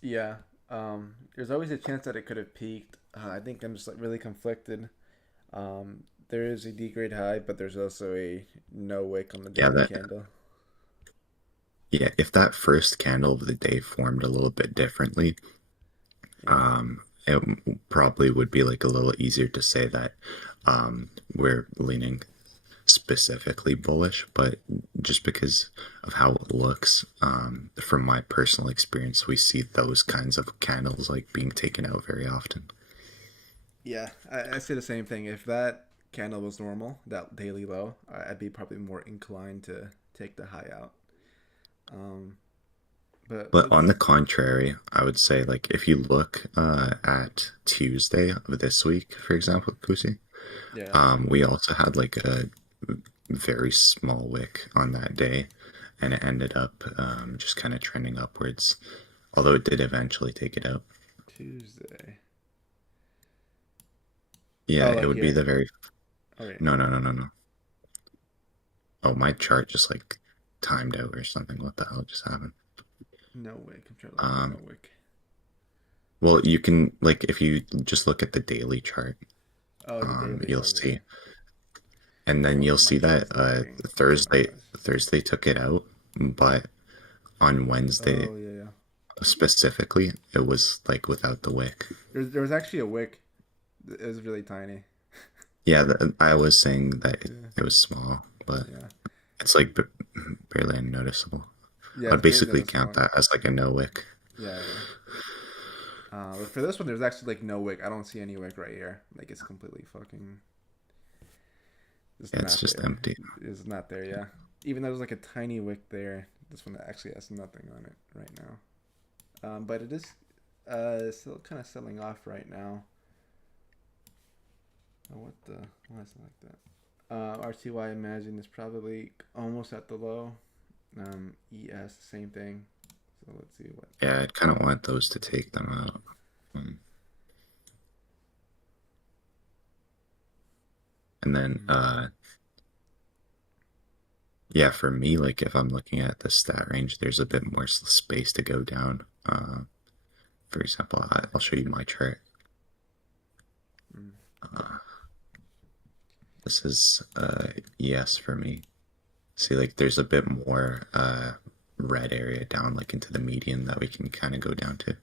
Yeah, there's always a chance that it could have peaked. I think I'm just like really conflicted. There is a D grade high, but there's also a no wick on the Yeah, daily that candle. yeah, if that first candle of the day formed a little bit differently, Yeah. it probably would be like a little easier to say that we're leaning specifically bullish, but just because of how it looks, from my personal experience, we see those kinds of candles like being taken out very often. Yeah, I say the same thing. If that candle was normal, that daily low, I'd be probably more inclined to take the high out. Um, but But on the let's. contrary, I would say like if you look at Tuesday of this week, for example, Cusi, Yeah. we also had like a very small wick on that day, and it ended up just kind of trending upwards, although it did eventually take it out. Tuesday. Yeah, Oh, it like would be here? the very All right. no, no, no, no, no. Oh, my chart just like timed out or something. What the hell just happened? No wick. I'm trying to look for no Um, wick. well, you can like if you just look at the daily chart, Oh, the daily. you'll Okay. see, and I then don't know you'll what my see that chart's looking. Thursday Otherwise. Thursday took it out, but on Wednesday Oh yeah, yeah. specifically, it was like without the wick. There was actually a wick. It was really tiny. Yeah, I was saying that Yeah. it was small, but Yeah. it's like barely unnoticeable. Yeah, I'd it's barely basically count noticeable. that as like a no wick. Yeah, yeah. But for this one, there's actually like no wick. I don't see any wick right here. Like it's completely fucking just Yeah, it's not just there. empty. It's not there. Yeah. Even though there's like a tiny wick there, this one actually has nothing on it right now. But it is still kind of selling off right now. Oh, what the? Why is it like that? RTY Imagine is probably almost at the low. ES, same thing. So let's see what. Yeah, I'd kind of want those to take them out. Um, and then, Mm, yeah, for me, like if I'm looking at the stat range, there's a bit more space to go down. For example, I'll show you my chart. mm. Uh, this is ES for me. See, like there's a bit more red area down, like into the median that we can kind of go down to.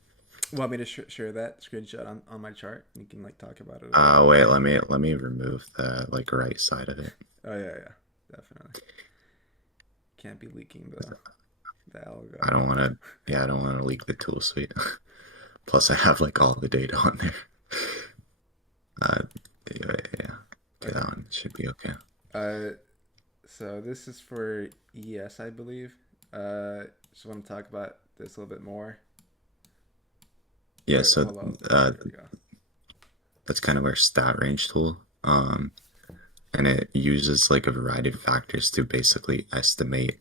Want me to share that screenshot on my chart? You can like talk about it a bit. Wait, let me remove the like right side of it. Oh yeah, yeah, definitely. Can't be leaking the I algo. don't want to. Yeah, I don't want to leak the tool suite. Plus, I have like all the data on there. Uh, yeah, yeah. Okay, that Okay. one should be okay. Uh, so this is for ES, I believe. Just want to talk about this a little bit more. Yeah, Or so hold on. uh, Here we go. that's kind of our stat range tool. And it uses like a variety of factors to basically estimate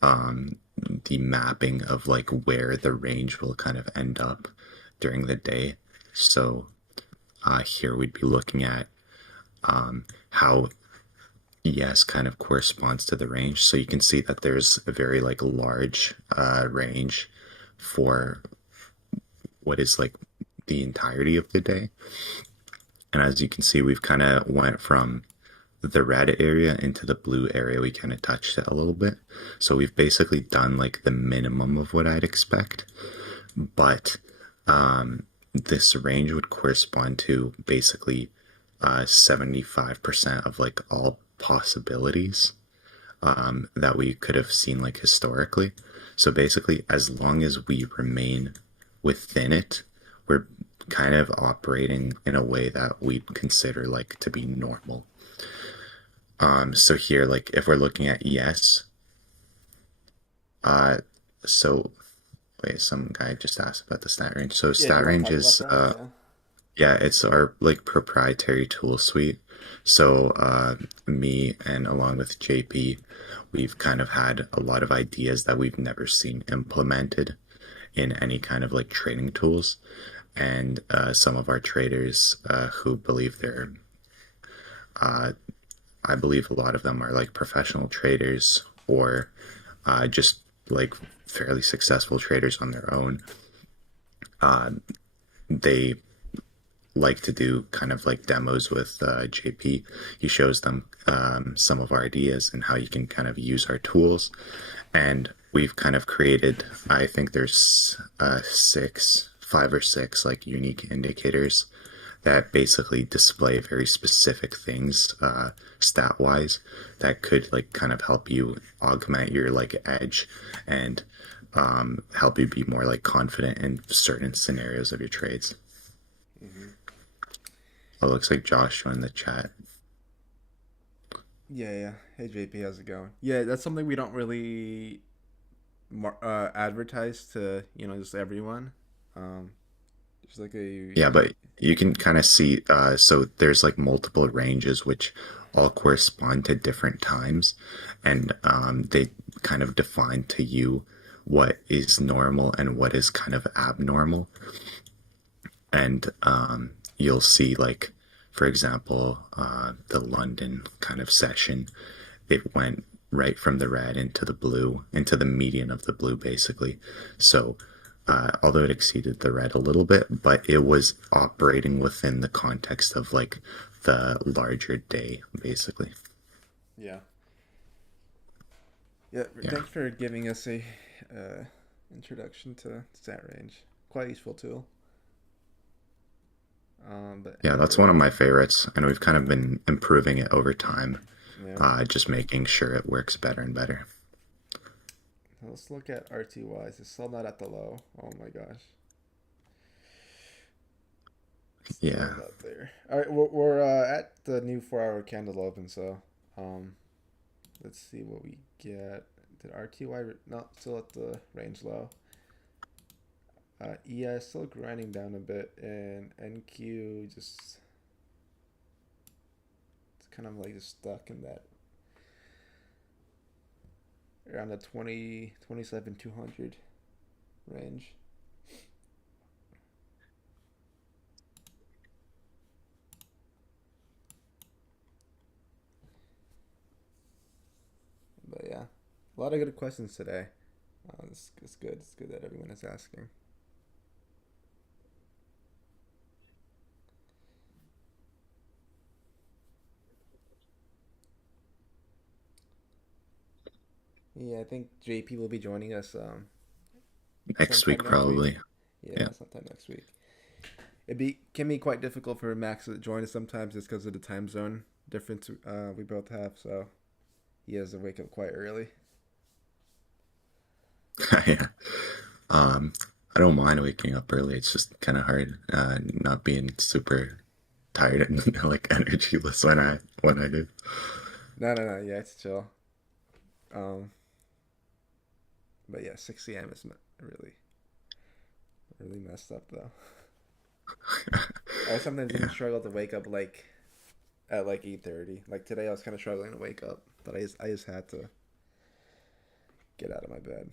the mapping of like where the range will kind of end up during the day. So here we'd be looking at how ES kind of corresponds to the range. So you can see that there's a very like large range for what is like the entirety of the day. And as you can see, we've kind of went from the red area into the blue area. We kind of touched it a little bit. So we've basically done like the minimum of what I'd expect. But this range would correspond to basically 75% of like all possibilities that we could have seen like historically. So basically, as long as we remain within it, we're kind of operating in a way that we'd consider like to be normal. So here, like if we're looking at ES, uh, so wait, some guy just asked about the stat range. So Yeah, do stat you want to range talk about is that? Yeah. yeah, it's our like proprietary tool suite. So me and along with JP, we've kind of had a lot of ideas that we've never seen implemented in any kind of like trading tools. And some of our traders who believe they're, I believe a lot of them are like professional traders or just like fairly successful traders on their own. They like to do kind of like demos with JP. He shows them some of our ideas and how you can kind of use our tools. And we've kind of created, I think there's five or six like unique indicators that basically display very specific things, stat wise, that could like kind of help you augment your like edge and help you be more like confident in certain scenarios of your trades. Hmm. Oh, it looks like Josh joined the chat. Yeah, yeah. Hey JP, how's it going? Yeah, that's something we don't really advertise to just everyone. Um, just like a Yeah, but you can kind of see, so there's like multiple ranges which all correspond to different times, and they kind of define to you what is normal and what is kind of abnormal. And you'll see, like, for example, the London kind of session, it went right from the red into the blue, into the median of the blue, basically. So, although it exceeded the red a little bit, but it was operating within the context of like the larger day, basically. yeah, yeah. Yeah. Thanks for giving us a uh, introduction to stat range. Quite useful tool. But Yeah, that's one of anyways, my favorites. And we've kind of been improving it over time, yeah. just making sure it works better and better. Let's look at RTYs. It's still not at the low. Oh my gosh. Still Yeah. not there. All right, we're at the new 4 hour candle open, so um, let's see what we get. Did RTY no still at the range low? EI still grinding down a bit, and NQ just it's kind of like just stuck in that around the 27 200 range. But yeah, a lot of good questions today. It's good. It's good that everyone is asking. Yeah, I think JP will be joining us Next sometime week, next week. probably. Yeah, Yeah. sometime next week. It can be quite difficult for Max to join us sometimes just because of the time zone difference we both have. So he has to wake up quite early. Yeah. Um, I don't mind waking up early. It's just kind of hard, not being super tired and like energyless when I do. No, no, no. Yeah, it's chill. Um, but yeah, 6 a.m. is really, really messed up though. I sometimes even Yeah. struggle to wake up like at like 8:30. Like today, I was kind of struggling to wake up, but I just had to get out of my bed.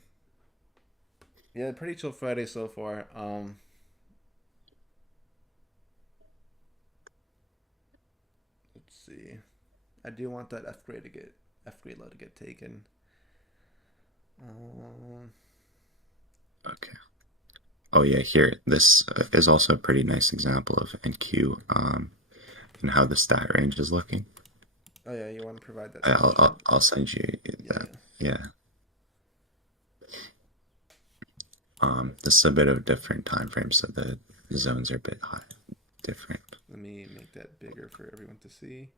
Yeah, pretty chill Friday so far. Let's see. I do want that F grade low to get taken. Um, Okay. Oh yeah. Here, this is also a pretty nice example of NQ, and how the stat range is looking. oh yeah, you want to provide that screenshot? I'll send you Yeah, that. yeah. Yeah. This is a bit of a different time frame, so the zones are a bit high, different. Let me make that bigger for everyone to see.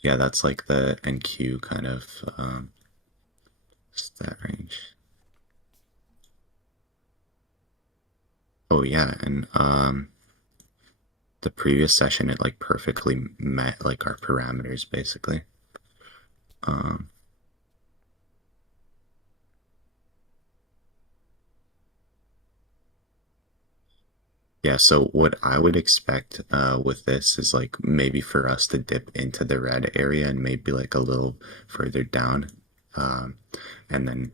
Yeah, that's like the NQ kind of stat range. Oh yeah, and the previous session it like perfectly met like our parameters basically. Um, yeah, so what I would expect with this is like maybe for us to dip into the red area and maybe like a little further down, um, and then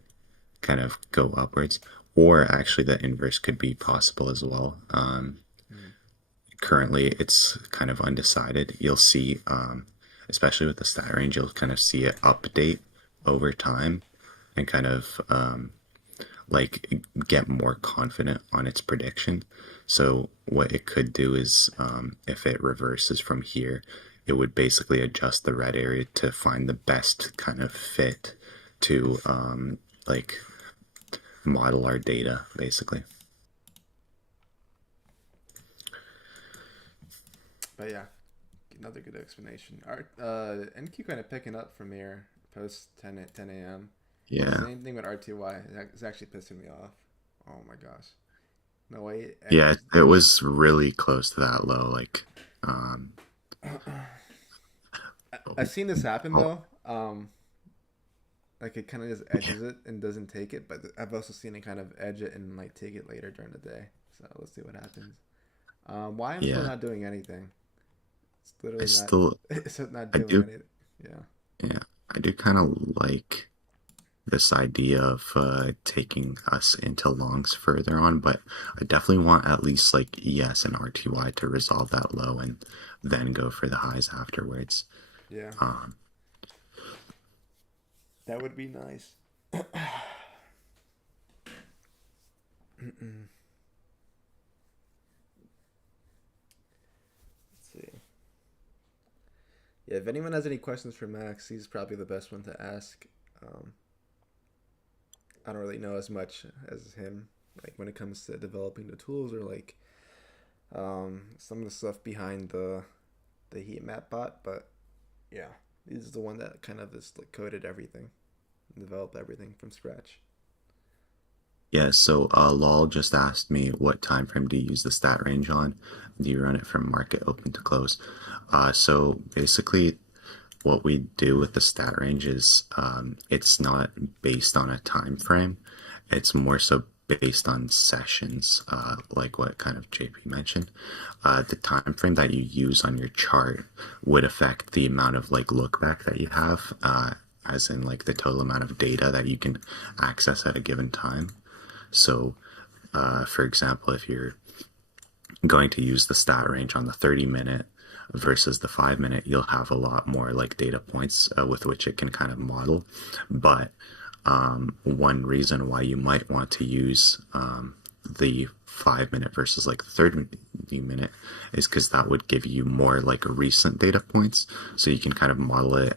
kind of go upwards. Or actually, the inverse could be possible as well. Mm. Currently, it's kind of undecided. You'll see, especially with the stat range, you'll kind of see it update over time and kind of like get more confident on its prediction. So what it could do is, if it reverses from here, it would basically adjust the red area to find the best kind of fit to like model our data, basically. But yeah, another good explanation. NQ kind of picking up from here post 10 a.m. Yeah. Same thing with RTY. It's actually pissing me off. Oh my gosh. No way it Yeah, edges. it was really close to that low. Like, um, I've seen this happen oh, though. Like it kind of just edges it and doesn't take it, but I've also seen it kind of edge it and like take it later during the day. So let's see what happens. Why I'm still yeah. not doing anything? It's I literally not. still, It's not I doing do, anything. Yeah. yeah, I do kind of like this idea of taking us into longs further on, but I definitely want at least like ES and RTY to resolve that low and then go for the highs afterwards. Yeah. Um, That would be nice. Let's see. Yeah, if anyone has any questions for Max, he's probably the best one to ask. Um, I don't really know as much as him, like when it comes to developing the tools or like some of the stuff behind the heat map bot. But yeah, he's the one that kind of just like coded everything, and developed everything from scratch. yeah, so Lol just asked me what time frame do you use the stat range on? Do you run it from market open to close? So basically, what we do with the stat range is it's not based on a time frame. It's more so based on sessions, like what kind of JP mentioned. The time frame that you use on your chart would affect the amount of like look back that you have, as in like the total amount of data that you can access at a given time. So, for example, if you're going to use the stat range on the 30-minute versus the 5-minute, you'll have a lot more like data points with which it can kind of model. But one reason why you might want to use the 5-minute versus like 30-minute is because that would give you more like recent data points. So you can kind of model it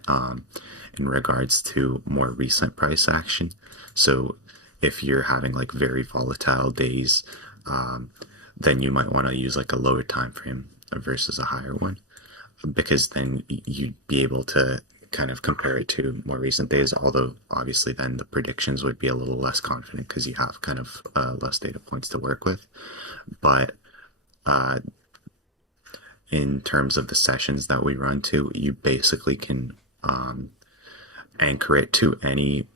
in regards to more recent price action. So if you're having like very volatile days, um, then you might want to use like a lower time frame versus a higher one, because then you'd be able to kind of compare it to more recent days. Although obviously then the predictions would be a little less confident because you have kind of less data points to work with. But uh, in terms of the sessions that we run to, you basically can anchor it to any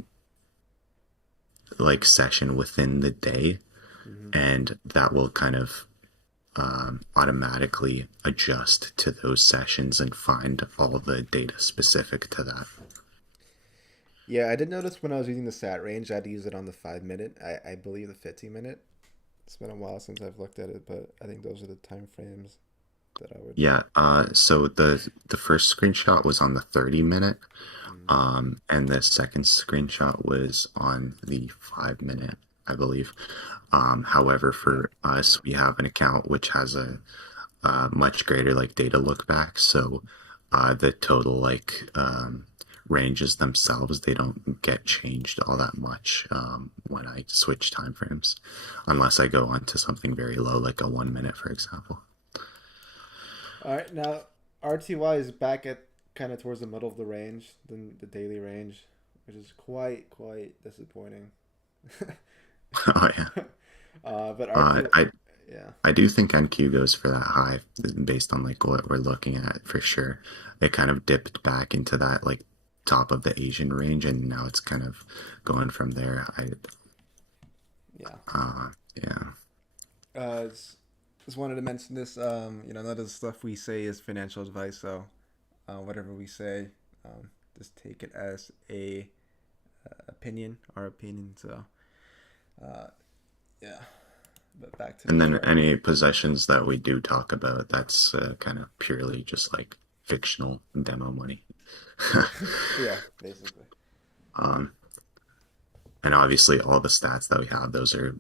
like session within the day, Mm-hmm. and that will kind of automatically adjust to those sessions and find all the data specific to that. Yeah, I did notice when I was using the stat range, I had to use it on the 5 minute. I believe the 15 minute. It's been a while since I've looked at it, but I think those are the time frames that I would. Yeah, so the first screenshot was on the 30-minute, Mm. and the second screenshot was on the 5-minute, I believe. However, Yeah, for us, we have an account which has a much greater like data look back. So the total like ranges themselves, they don't get changed all that much when I switch time frames, unless I go on to something very low, like a 1 minute, for example. all right, now RTY is back at kind of towards the middle of the range, the daily range, which is quite disappointing. Oh yeah. But Uh, RTY, I yeah, I do think NQ goes for that high based on like what we're looking at for sure. It kind of dipped back into that like top of the Asian range, and now it's kind of going from there. yeah. Yeah. Just wanted to mention this. None of the stuff we say is financial advice, so whatever we say, just take it as a opinion, our opinion. So, uh, yeah. But back to the And then chart. any possessions that we do talk about, that's kind of purely just like fictional demo money. Yeah, basically. um, and obviously, all the stats that we have, those are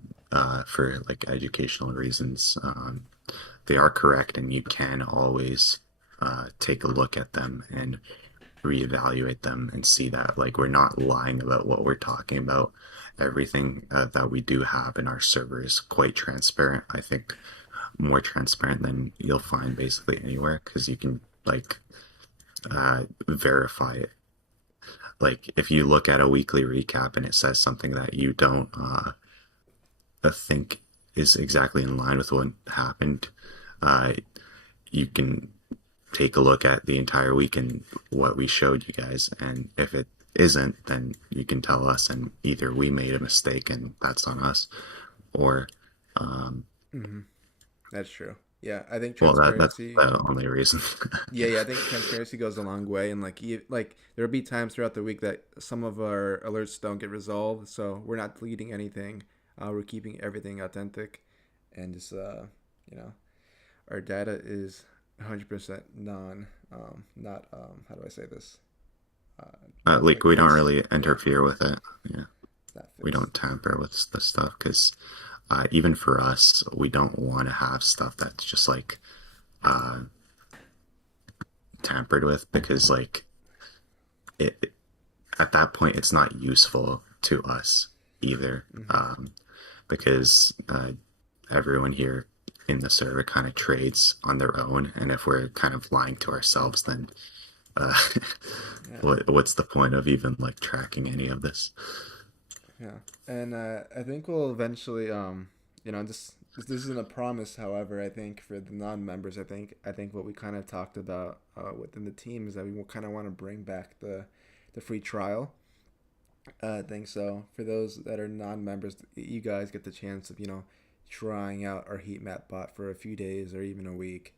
for like educational reasons. They are correct, and you can always take a look at them and reevaluate them and see that like we're not lying about what we're talking about, everything that we do have in our server is quite transparent. I think more transparent than you'll find basically anywhere because you can like verify it. Like if you look at a weekly recap and it says something that you don't think is exactly in line with what happened, uh, you can take a look at the entire week and what we showed you guys. And if it isn't, then you can tell us, and either we made a mistake and that's on us, or, um, Hmm. That's true. Yeah, I think well, that's transparency. the only reason. Yeah, I think transparency goes a long way, and like there'll be times throughout the week that some of our alerts don't get resolved, so we're not deleting anything. We're keeping everything authentic, and just you know, our data is 100% not how do I say this? Not Like like we don't fixed. really Yeah, interfere with it. Yeah, not we fixed. don't tamper with the stuff because even for us, we don't want to have stuff that's just like uh, tampered with because like it at that point it's not useful to us either, Hmm. because everyone here in the server kind of trades on their own, and if we're kind of lying to ourselves, then uh, Yeah, what's the point of even like tracking any of this? yeah, and I think we'll eventually this isn't a promise. However, I think for the non-members, I think what we kind of talked about within the team is that we kind of want to bring back the free trial. I think so. For those that are non-members, you guys get the chance of trying out our heat map bot for a few days or even a week,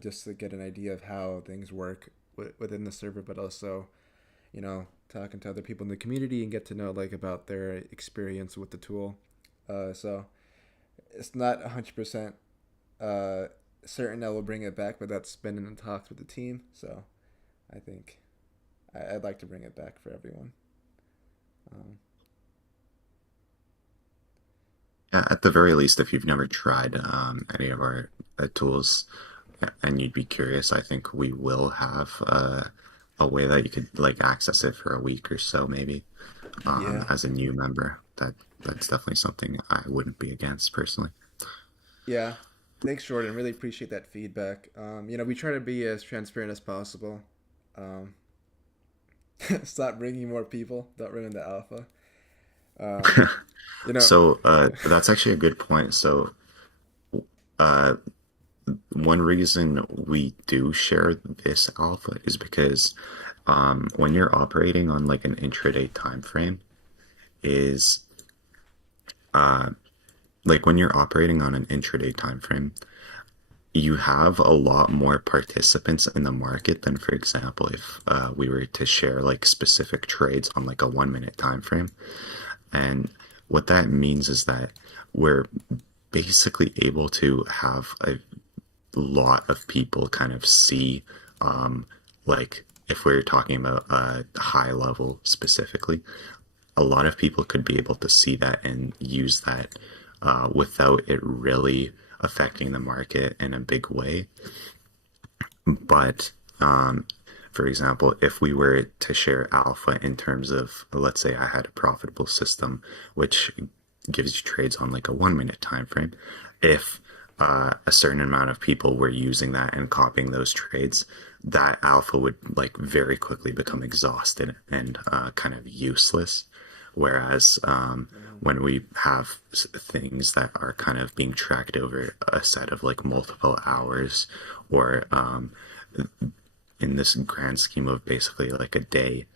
just to get an idea of how things work within the server, but also talking to other people in the community and get to know like about their experience with the tool. So it's not 100% uh, certain that we'll bring it back, but that's been in the talks with the team. So I think I'd like to bring it back for everyone. Um, Yeah, at the very least, if you've never tried any of our tools and you'd be curious, I think we will have a way that you could like access it for a week or so, maybe, yeah, as a new member. That's definitely something I wouldn't be against personally. yeah. Thanks, Jordan. Really appreciate that feedback. We try to be as transparent as possible. Um, Stop bringing more people. Don't ruin the alpha. Um, you know, So that's actually a good point. So uh, one reason we do share this alpha is because when you're operating on like an intraday time frame, is uh, like when you're operating on an intraday time frame, you have a lot more participants in the market than, for example, if we were to share like specific trades on like a 1 minute time frame. And what that means is that we're basically able to have a lot of people kind of see, like if we're talking about a high level specifically, a lot of people could be able to see that and use that without it really affecting the market in a big way. But for example, if we were to share alpha in terms of, let's say I had a profitable system, which gives you trades on like a 1 minute time frame, if a certain amount of people were using that and copying those trades, that alpha would like very quickly become exhausted and kind of useless. Whereas when we have things that are kind of being tracked over a set of like multiple hours, or in this grand scheme of basically like a day,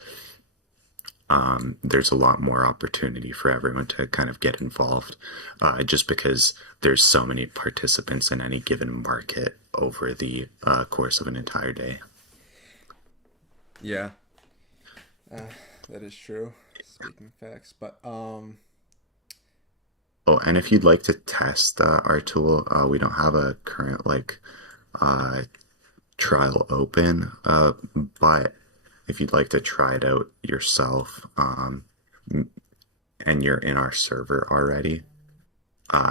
there's a lot more opportunity for everyone to kind of get involved, just because there's so many participants in any given market over the course of an entire day. yeah, uh, that is true. Speaking facts, but Oh, and if you'd like to test our tool, we don't have a current like uh, trial open, but if you'd like to try it out yourself, and you're in our server already,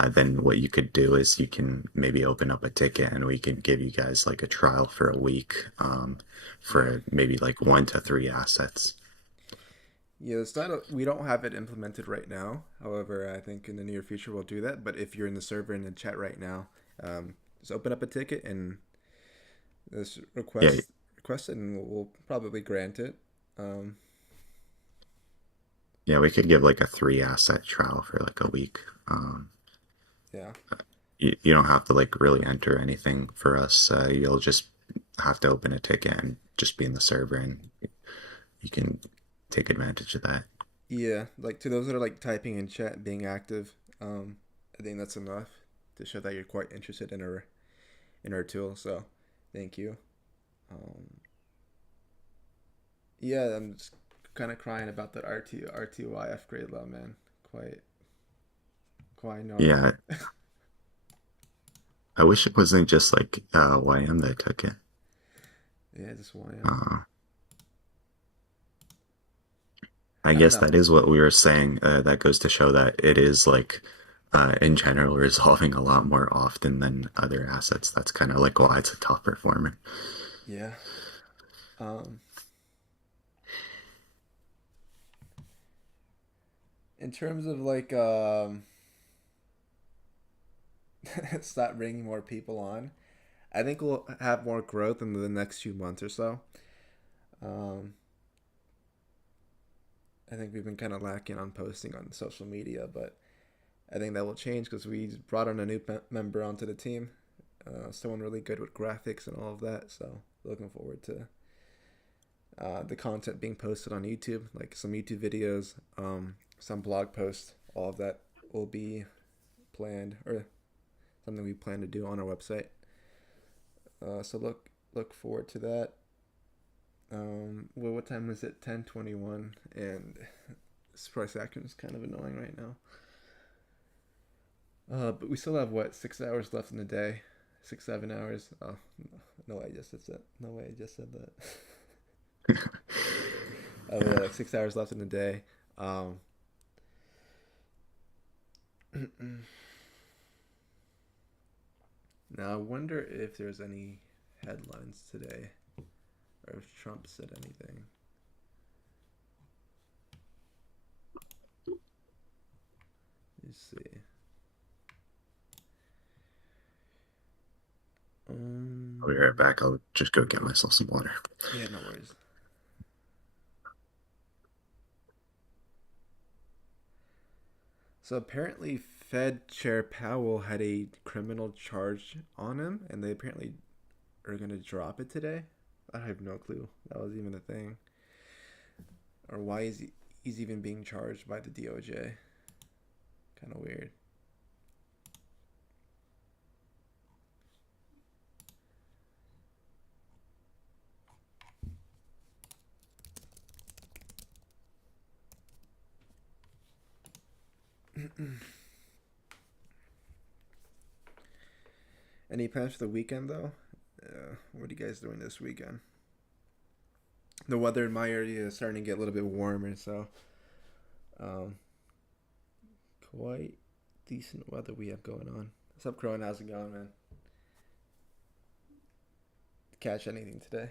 then what you could do is you can maybe open up a ticket and we can give you guys like a trial for a week, yeah, for maybe like 1 to 3 assets. Yeah, it's not. We don't have it implemented right now. However, I think in the near future we'll do that. But if you're in the server in the chat right now, just open up a ticket and this Yeah, request it, and we'll probably grant it. Um, yeah, we could give like a 3 asset trial for like a week. yeah, You don't have to like really enter anything for us. You'll just have to open a ticket and just be in the server, and you can take advantage of that. yeah. Like to those that are like typing in chat, being active, I think that's enough to show that you're quite interested in our tool. So, thank you. Um, yeah, I'm just kind of crying about that RTY upgrade low, man. Quite quite annoying. Yeah, I wish it wasn't just like YM that took it. Yeah, just one. Uh, I I don't guess know. that is what we were saying. That goes to show that it is like, in general, resolving a lot more often than other assets. That's kind of like why it's a top performer. Yeah. Um, in terms of like stop bringing more people on, I think we'll have more growth in the next few months or so. Um, I think we've been kind of lacking on posting on social media, but I think that will change because we brought on a new member onto the team, someone really good with graphics and all of that. So looking forward to the content being posted on YouTube, like some YouTube videos, some blog posts. All of that will be planned or something we plan to do on our website. So look forward to that. Well, what time is it? 10:21, and this price action is kind of annoying right now. But we still have what 6 hours left in the day, 6 7 hours. Oh no, way I just said that. No way I just said that. Oh yeah, like 6 hours left in the day. Um, Now I wonder if there's any headlines today, or if Trump said anything. Let's see. I'll be right Um, back. I'll just go get myself some water. yeah, no worries. So apparently, Fed Chair Powell had a criminal charge on him, and they apparently are gonna drop it today. I have no clue that was even a thing, or why he's even being charged by the DOJ. Kind of weird. Any plans for the weekend though? What are you guys doing this weekend? The weather in my area is starting to get a little bit warmer, so um, quite decent weather we have going on. What's up, Crowan? How's it going, man? Catch anything today?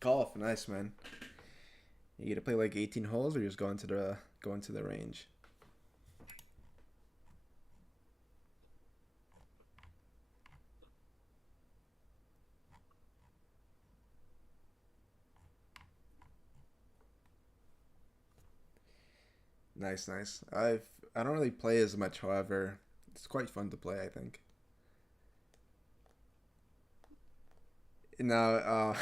Golf, nice, man. You get to play like 18 holes, or you just go into the range. Nice, nice. I don't really play as much, however, it's quite fun to play. I think. Now,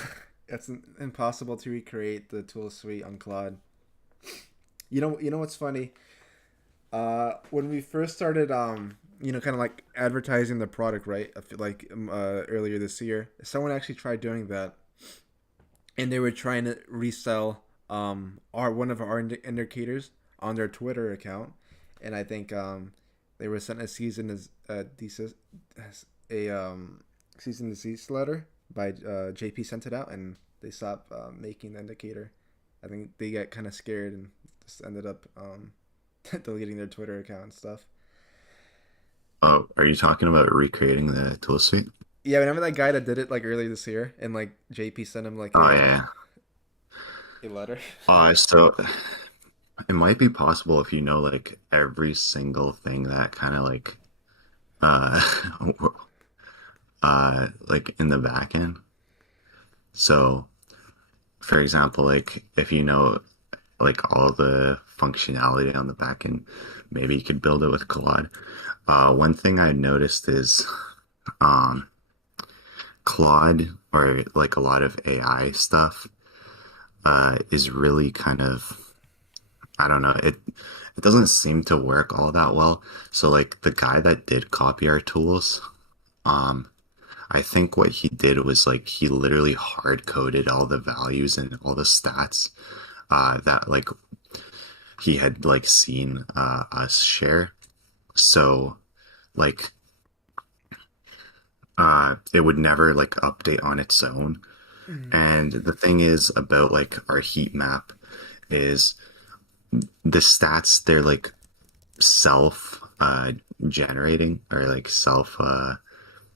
it's impossible to recreate the tool suite on Claude. You know what's funny? When we first started, kind of like advertising the product, right? I feel like earlier this year, someone actually tried doing that, and they were trying to resell our one of our indicators on their Twitter account, and I think they were sent a season as a season desist letter by JP sent it out, and they stopped making the indicator. I think they got kind of scared and just ended up deleting their Twitter account and stuff. Oh, are you talking about recreating the tool suite? Yeah, remember that guy that did it like earlier this year, and like JP sent him like Oh yeah. a letter. So it might be possible if you know like every single thing that kind of uh like in the back end. So for example, like if you know like all the functionality on the back end, maybe you could build it with Claude. One thing I noticed is um Claude or like a lot of AI stuff is really kind of, I don't know, it doesn't seem to work all that well. So like the guy that did copy our tools, um, I think what he did was like he literally hard coded all the values and all the stats that like he had like seen us share. So like it would never like update on its own. Mm. And the thing is about like our heat map is the stats, they're like self generating or like self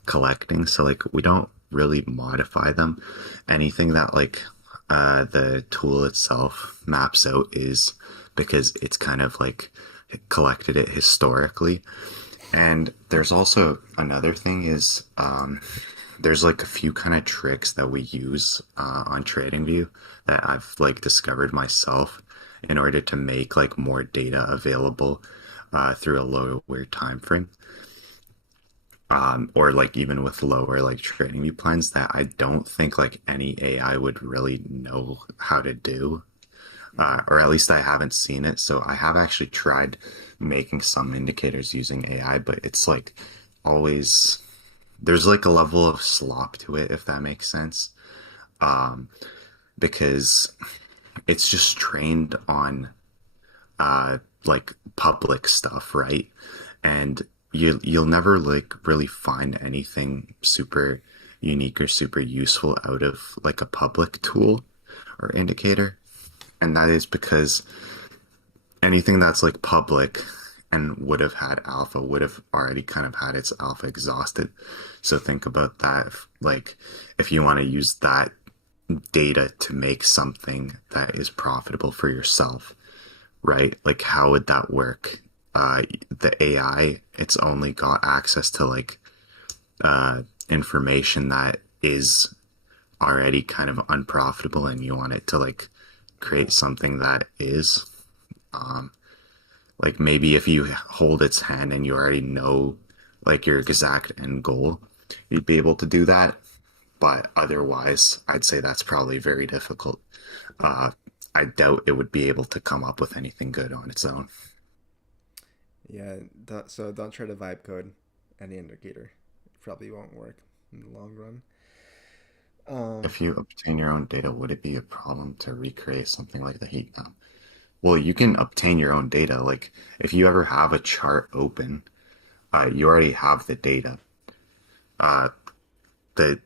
collecting. So like we don't really modify them. Anything that like the tool itself maps out is because it's kind of like collected it historically. And there's also another thing is there's like a few kind of tricks that we use on TradingView that I've like discovered myself in order to make like more data available through a lower time frame. Or like even with lower like TradingView plans that I don't think like any AI would really know how to do, Mm. or at least I haven't seen it. So I have actually tried making some indicators using AI, but it's like always there's like a level of slop to it, if that makes sense. Um, because it's just trained on like public stuff, right? And you'll never like really find anything super unique or super useful out of like a public tool or indicator. And that is because anything that's like public and would have had alpha would have already kind of had its alpha exhausted. So think about that. Like if you want to use that data to make something that is profitable for yourself, right? Like how would that work? The AI, it's only got access to like information that is already kind of unprofitable and you want it to like create something that is. Like maybe if you hold its hand and you already know like your exact end goal, you'd be able to do that. But otherwise, I'd say that's probably very difficult. Uh, I doubt it would be able to come up with anything good on its own. Yeah, so don't try to vibe code any indicator. It probably won't work in the long run. Um, If you obtain your own data, would it be a problem to recreate something like the heat map? Well, you can obtain your own data. Like if you ever have a chart open, you already have the data. Uh, the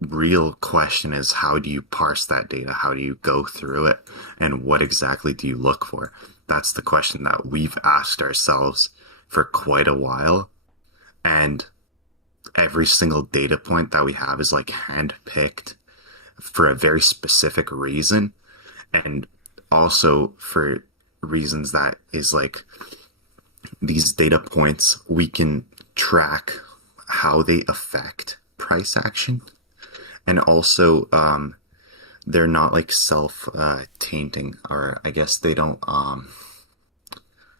real question is how do you parse that data? How do you go through it? And what exactly do you look for? That's the question that we've asked ourselves for quite a while. And every single data point that we have is like handpicked for a very specific reason. And also for reasons that is like these data points, we can track how they affect price action. And also, they're not like self tainting, or I guess they don't,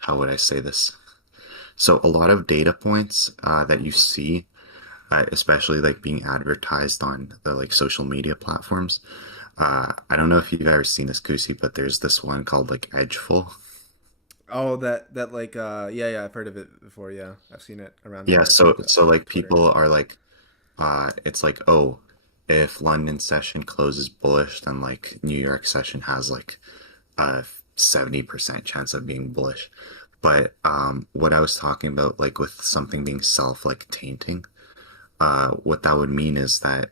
how would I say this? So, a lot of data points that you see, especially like being advertised on the like social media platforms. I don't know if you've ever seen this, Cusi, but there's this one called like Edgeful. oh, that like yeah, I've heard of it before. Yeah, I've seen it around Yeah, my so like Twitter. people are like, it's like, oh, if London session closes bullish, then like New York session has like a 70% chance of being bullish. But what I was talking about, like with something being self like tainting, what that would mean is that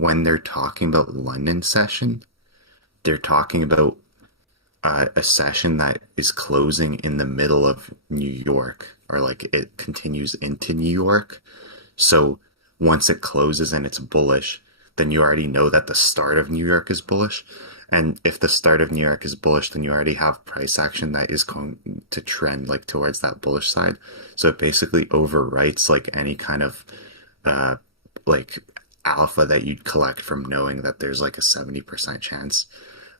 when they're talking about London session, they're talking about a session that is closing in the middle of New York, or like it continues into New York. So once it closes and it's bullish, then you already know that the start of New York is bullish. And if the start of New York is bullish, then you already have price action that is going to trend like towards that bullish side. So it basically overwrites like any kind of uh like alpha that you'd collect from knowing that there's like a 70% chance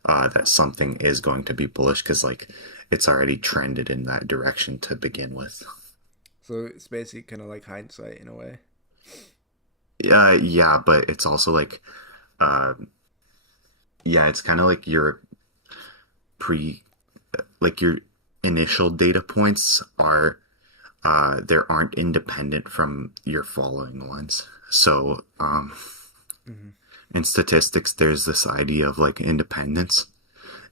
that something is going to be bullish because like it's already trended in that direction to begin with. So it's basically kind of like hindsight in a way. Yeah, but it's also like uh, yeah, it's kind of like your pre like your initial data points are there aren't independent from your following ones. So Hmm. in statistics, there's this idea of like independence,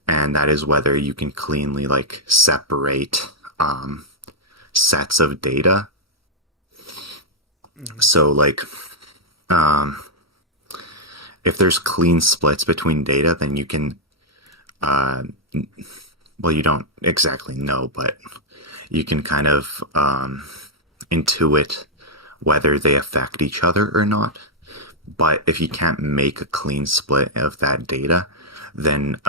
and that is whether you can cleanly like separate sets of data. Hmm. So like if there's clean splits between data, then you can uh, well, you don't exactly know, but you can kind of intuit whether they affect each other or not. But if you can't make a clean split of that data, then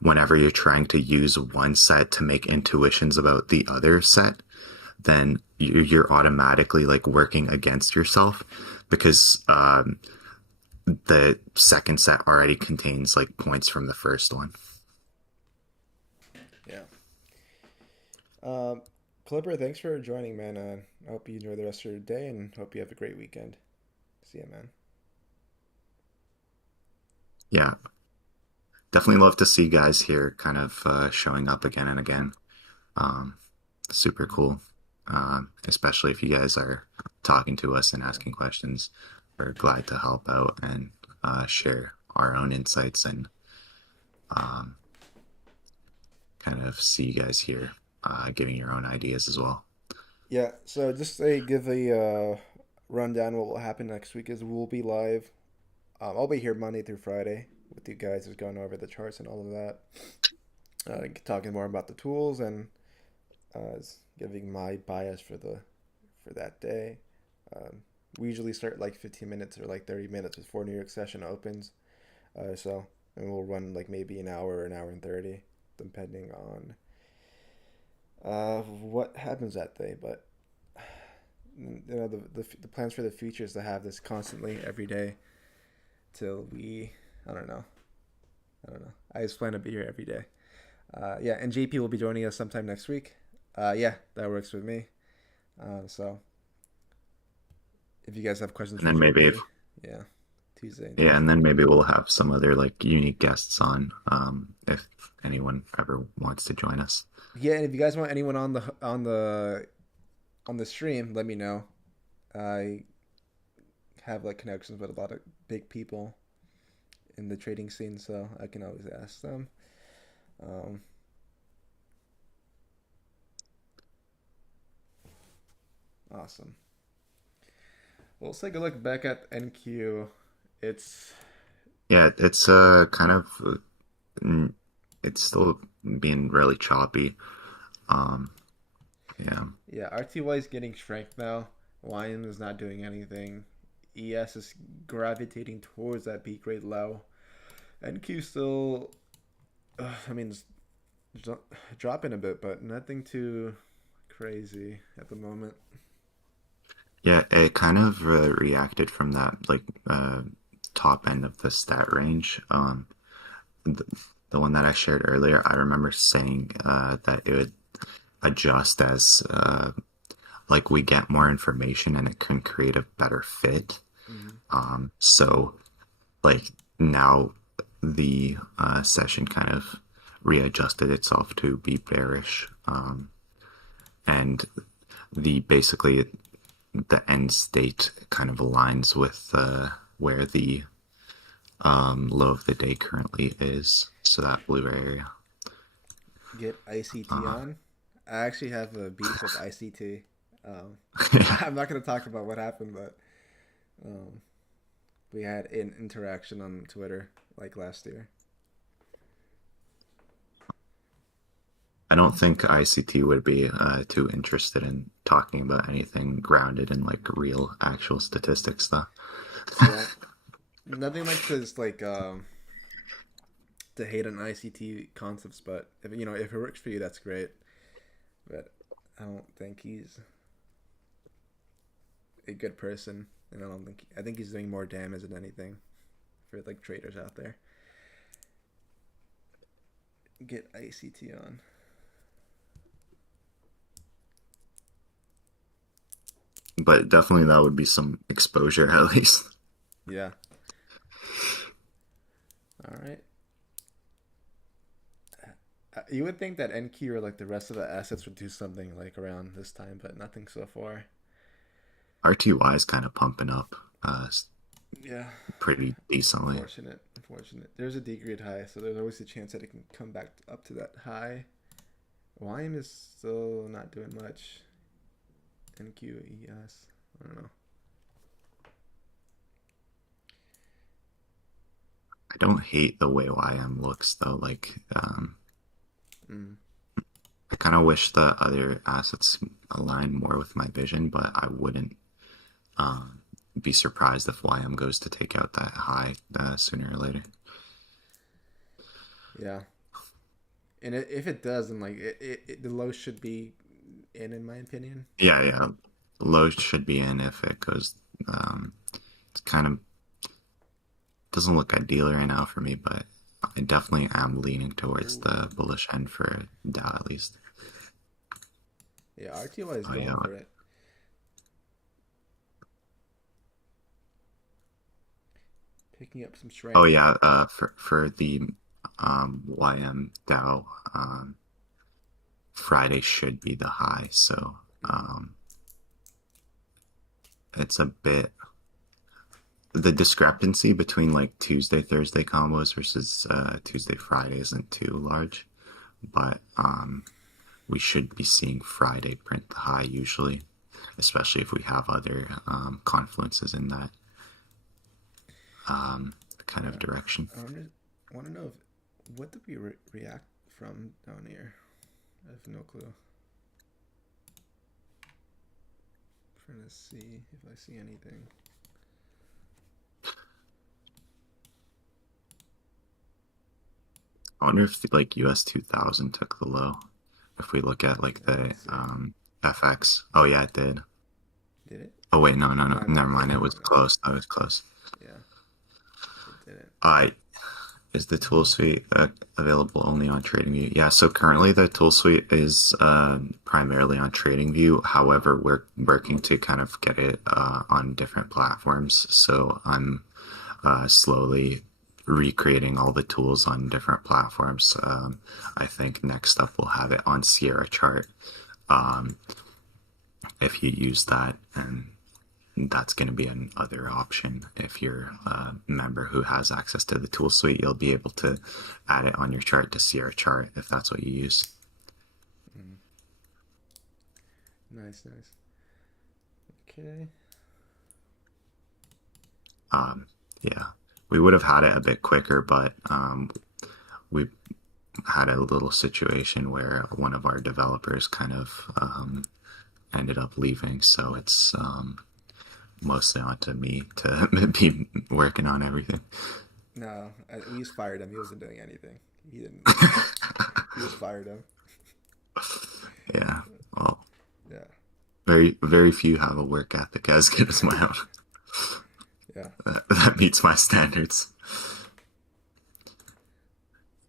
whenever you're trying to use one set to make intuitions about the other set, then you're automatically like working against yourself because the second set already contains like points from the first one. Yeah. Um, Clipper, thanks for joining, man. I hope you enjoy the rest of your day and hope you have a great weekend. See ya, man. Yeah, definitely love to see guys here kind of showing up again and again. Um, Super cool. Especially if you guys are talking to us and Yeah. asking questions. We're glad to help out and share our own insights and um, kind of see you guys here giving your own ideas as well. Yeah, so just to give a rundown what will happen next week is we'll be live. I'll be here Monday through Friday with you guys, just going over the charts and all of that. Talking more about the tools and giving my bias for that day. We usually start like 15 minutes or like 30 minutes before New York session opens. And we'll run like maybe an hour and 30, depending on what happens that day. But the plans for the future is to have this constantly every day till I don't know. I don't know. I just plan to be here every day. Yeah, and JP will be joining us sometime next week. Yeah, that works with me. So if you guys have questions And for then maybe if, JP, yeah, Tuesday and yeah, and Thursday. then maybe we'll have some other like unique guests on if anyone ever wants to join us. Yeah, and if you guys want anyone on the stream, let me know. I have like connections with a lot of big people in the trading scene, so I can always ask them. Um, awesome. Well, let's take a look back at NQ. It's Yeah, it's kind of mm, it's still being really choppy. Um, yeah. Yeah, RTY is getting strength now. Lion is not doing anything. ES is gravitating towards that peak rate low. NQ still, I mean, dropping a bit, but nothing too crazy at the moment. Yeah, it kind of reacted from that like top end of the stat range. The, the one that I shared earlier, I remember saying that it would adjust as like we get more information and it can create a better fit. Mm-hmm. So like now the session kind of readjusted itself to be bearish, and the basically the end state kind of aligns with where the low of the day currently is. So that blue area. Get ICT Uh, on. I actually have a beef with ICT. Um, yeah, I'm not going to talk about what happened, but um, we had an interaction on Twitter like last year. I don't think ICT would be too interested in talking about anything grounded in like real actual statistics, though. Yeah, nothing like this like to hate on ICT concepts, but if if it works for you, that's great. But I don't think he's a good person, and I think he's doing more damage than anything for like traders out there. Get ICT on. But definitely that would be some exposure at least. Yeah. All right. You would think that NQ or like the rest of the assets would do something like around this time, but nothing so far. RTY is kind of pumping up Yeah. pretty decently. Unfortunate. Unfortunate. There's a degrade high, so there's always a chance that it can come back up to that high. YM is still not doing much. NQES. I don't know. I don't hate the way YM looks though. Like, Mm. I kind of wish the other assets align more with my vision, but I wouldn't um, be surprised if YM goes to take out that high sooner or later. Yeah. And if it does, then like the low should be in my opinion. Yeah, yeah. Low should be in if it goes. It's kind of doesn't look ideal right now for me, but I definitely am leaning towards Ooh. the bullish end for Dow at least. Yeah, RTY is Oh going yeah. for it. Picking up some Oh strength. yeah. For the YM Dow, Friday should be the high, so Mm. it's a bit the discrepancy between like Tuesday Thursday combos versus Tuesday Friday isn't too large, but we should be seeing Friday print the high usually, especially if we have other confluences in that kind of Yeah. direction. I want to know if what did we react from down here? I have no clue. I'm trying to see if I see anything. I wonder if like US 2000 took the low. If we look at like Yeah, the let's see. FX. Oh yeah, it did. Did it? Oh wait, no, no, no, No, no, never it mind. didn't. It No, was no. close. That was close. Yeah, it didn't. I Is the tool suite available only on TradingView? Yeah, so currently the tool suite is primarily on TradingView. However, we're working to kind of get it on different platforms. So I'm slowly recreating all the tools on different platforms. I think next up we'll have it on Sierra Chart if you use that, and that's going to be another option. If you're a member who has access to the tool suite, you'll be able to add it on your chart to Sierra Chart if that's what you use. Mm. Nice, nice. Okay. Um, yeah, we would have had it a bit quicker, but we had a little situation where one of our developers kind of ended up leaving, so it's mostly onto me to be working on everything. No, we just fired him. He wasn't doing anything. He didn't. We just fired him. Yeah, well, Yeah, very few have a work ethic as good as my own. yeah. That meets my standards.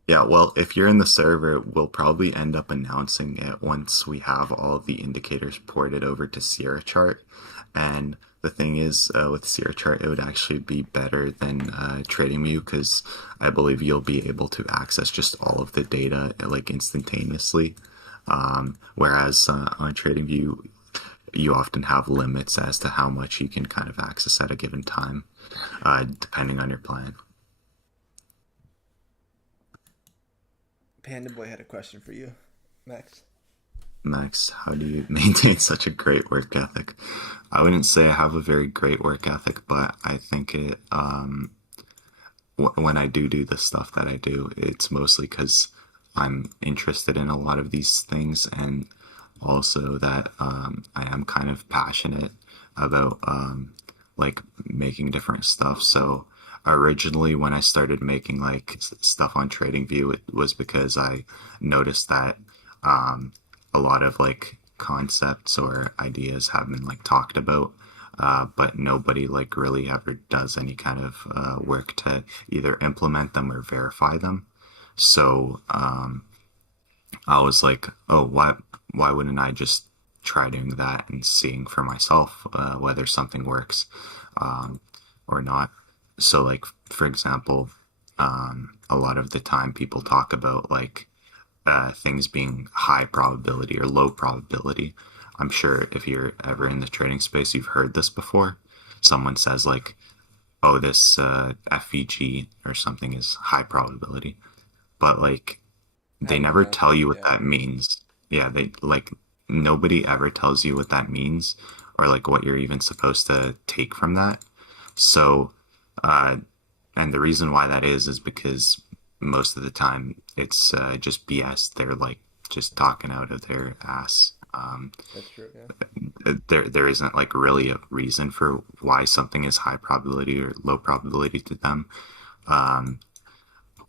Yeah, well, if you're in the server, we'll probably end up announcing it once we have all of the indicators ported over to Sierra Chart. And the thing is, with Sierra Chart, it would actually be better than TradingView because I believe you'll be able to access just all of the data like instantaneously. Whereas on TradingView, you often have limits as to how much you can kind of access at a given time, depending on your plan. Panda Boy had a question for you. Next. Max, how do you maintain such a great work ethic? I wouldn't say I have a very great work ethic, but I think when I do the stuff that I do, it's mostly because I'm interested in a lot of these things, and also that I am kind of passionate about like making different stuff. So originally, when I started making like stuff on TradingView, it was because I noticed that um, a lot of like concepts or ideas have been like talked about, but nobody like really ever does any kind of work to either implement them or verify them. So I was like, oh, why wouldn't I just try doing that and seeing for myself whether something works um, or not? So like for example, a lot of the time people talk about like things being high probability or low probability. I'm sure if you're ever in the trading space, you've heard this before. Someone says like, "Oh, this FVG or something is high probability," but like How they do you never know? tell you what Yeah, that means. Yeah, they like nobody ever tells you what that means or like what you're even supposed to take from that. So, uh, and the reason why that is because most of the time it's just BS. They're like just talking out of their ass. that's true. Yeah, There isn't like really a reason for why something is high probability or low probability to them. Um,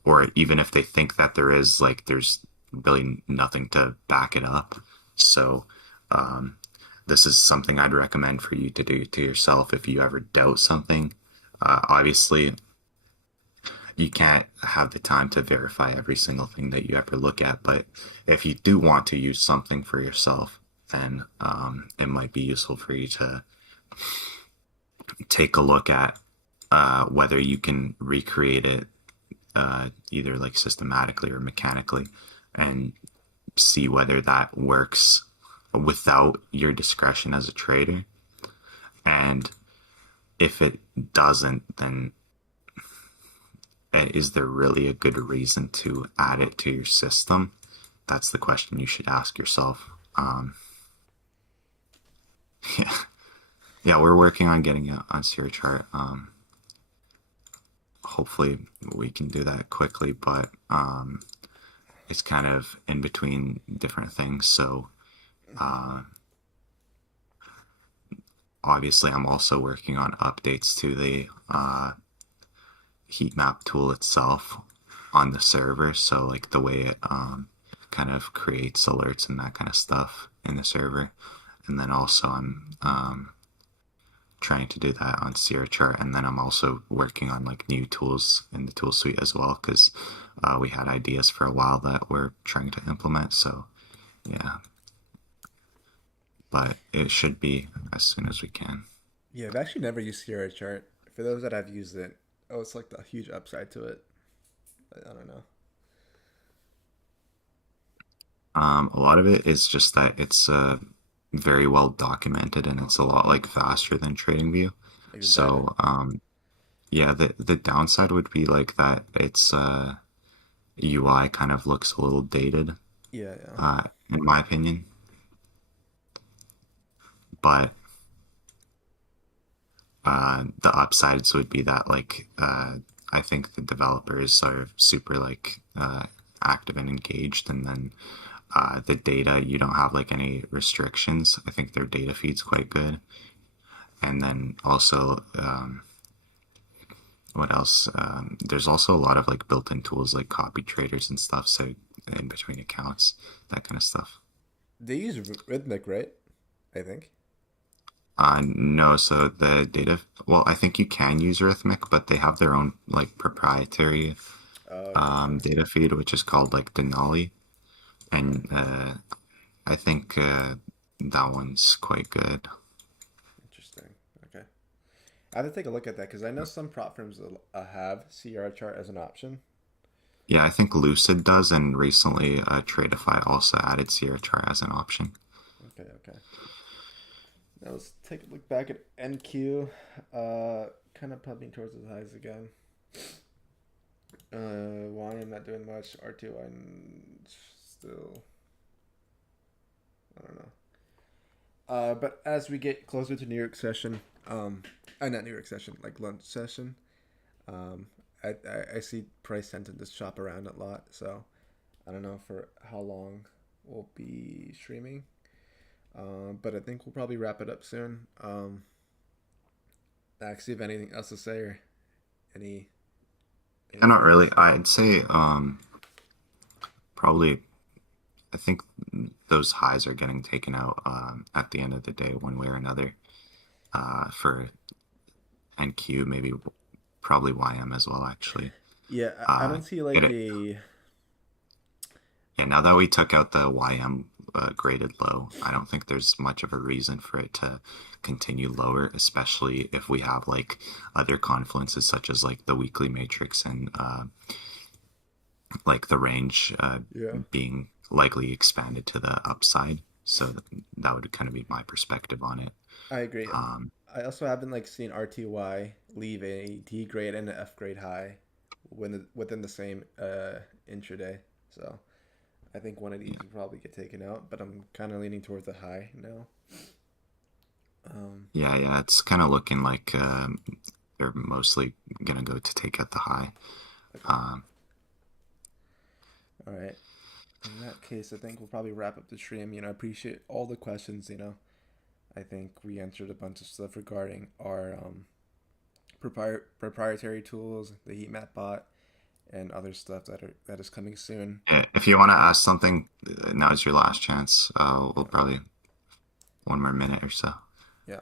or even if they think that there is, like there's really nothing to back it up. So um, this is something I'd recommend for you to do to yourself if you ever doubt something. Obviously, you can't have the time to verify every single thing that you ever look at, but if you do want to use something for yourself, then it might be useful for you to take a look at whether you can recreate it either like systematically or mechanically and see whether that works without your discretion as a trader. And if it doesn't, then is there really a good reason to add it to your system? That's the question you should ask yourself. Yeah, yeah, we're working on getting it on Sierra chart. Hopefully, we can do that quickly, but it's kind of in between different things. So, obviously, I'm also working on updates to the heat map tool itself on the server. So like the way it kind of creates alerts and that kind of stuff in the server. And then also I'm trying to do that on Sierra Chart. And then I'm also working on like new tools in the tool suite as well because we had ideas for a while that we're trying to implement. So yeah, but it should be as soon as we can. yeah. I've actually never used Sierra Chart. For those that have used it, oh, it's like the huge upside to it. I don't know. A lot of it is just that it's very well documented and it's a lot like faster than TradingView. Like the data. So yeah, the downside would be like that its UI kind of looks a little dated, Yeah, yeah. in my opinion. But the upsides would be that like I think the developers are super like active and engaged, and then the data you don't have like any restrictions. I think their data feed's quite good, and then also what else? There's also a lot of like built-in tools like copy traders and stuff. So in between accounts, that kind of stuff. They use Rhythmic, right? I think. No, so the data, well, I think you can use Rhythmic, but they have their own like proprietary Oh, okay, okay. data feed, which is called like Denali, and I think that one's quite good. Interesting. Okay. I have to take a look at that because I know some prop firms have Sierra Chart as an option. Yeah, I think Lucid does, and recently Tradeify also added Sierra Chart as an option. Okay, okay. Now let's take a look back at NQ. Kind of pumping towards the highs again. Wine, I'm not doing much. R2, I'm still But as we get closer to New York session, not New York session, like lunch session, um, I see price tend to just shop around a lot. So I don't know for how long we'll be streaming. But I think we'll probably wrap it up soon. Actually, if anything else to say or any any And not really. thoughts? I'd say probably I think those highs are getting taken out at the end of the day, one way or another. For NQ, maybe probably YM as well. Actually, Yeah, I uh, don't see like it a yeah. Now that we took out the YM graded low, I don't think there's much of a reason for it to continue lower, especially if we have like other confluences such as like the weekly matrix and like the range yeah. being likely expanded to the upside. So that would kind of be my perspective on it. I agree. Um, I also haven't like seen RTY leave a D grade and an F grade high within the same intraday. So I think one of these yeah, will probably get taken out, but I'm kind of leaning towards the high now. Um, yeah. It's kind of looking like they're mostly gonna go to take out the high. okay. Um, All right. In that case, I think we'll probably wrap up the stream. I appreciate all the questions. I think we answered a bunch of stuff regarding our proprietary tools, the heat map bot, and other stuff that is coming soon. yeah, if you want to ask something, now is your last chance. We'll Yeah, probably one more minute or so. yeah.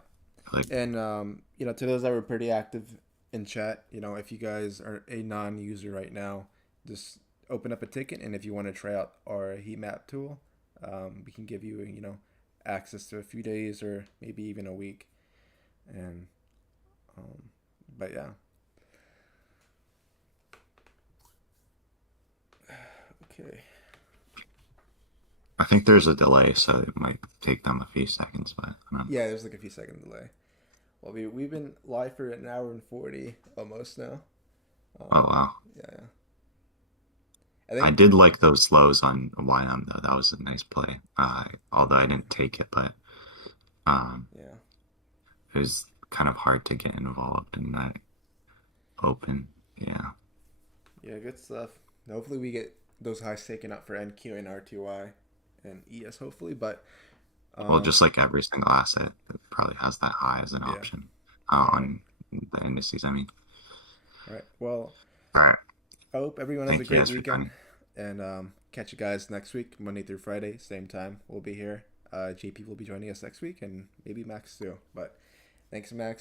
Like, And to those that were pretty active in chat, if you guys are a non-user right now, just open up a ticket, and if you want to try out our heat map tool, we can give you access to a few days or maybe even a week. And um, but yeah, okay. I think there's a delay, so it might take them a few seconds, but I don't know. Yeah, there's like a few second delay. Well, we've been live for an hour and 40 almost now. Oh Um, wow. yeah, yeah. I I think did like those lows on YM though. That was a nice play. Although I didn't take it, but um, yeah, it was kind of hard to get involved in that open. Yeah. yeah, good stuff. Hopefully we get those highs taken out for NQ and RTY and ES hopefully, but Well, um, just like every single asset, it probably has that high as an yeah. option All right, on the indices. I mean, all right. Well, all right. I hope everyone has a Thank you great guys for weekend, joining. and catch you guys next week, Monday through Friday, same time. We'll be here. JP will be joining us next week, and maybe Max too. But thanks, Max.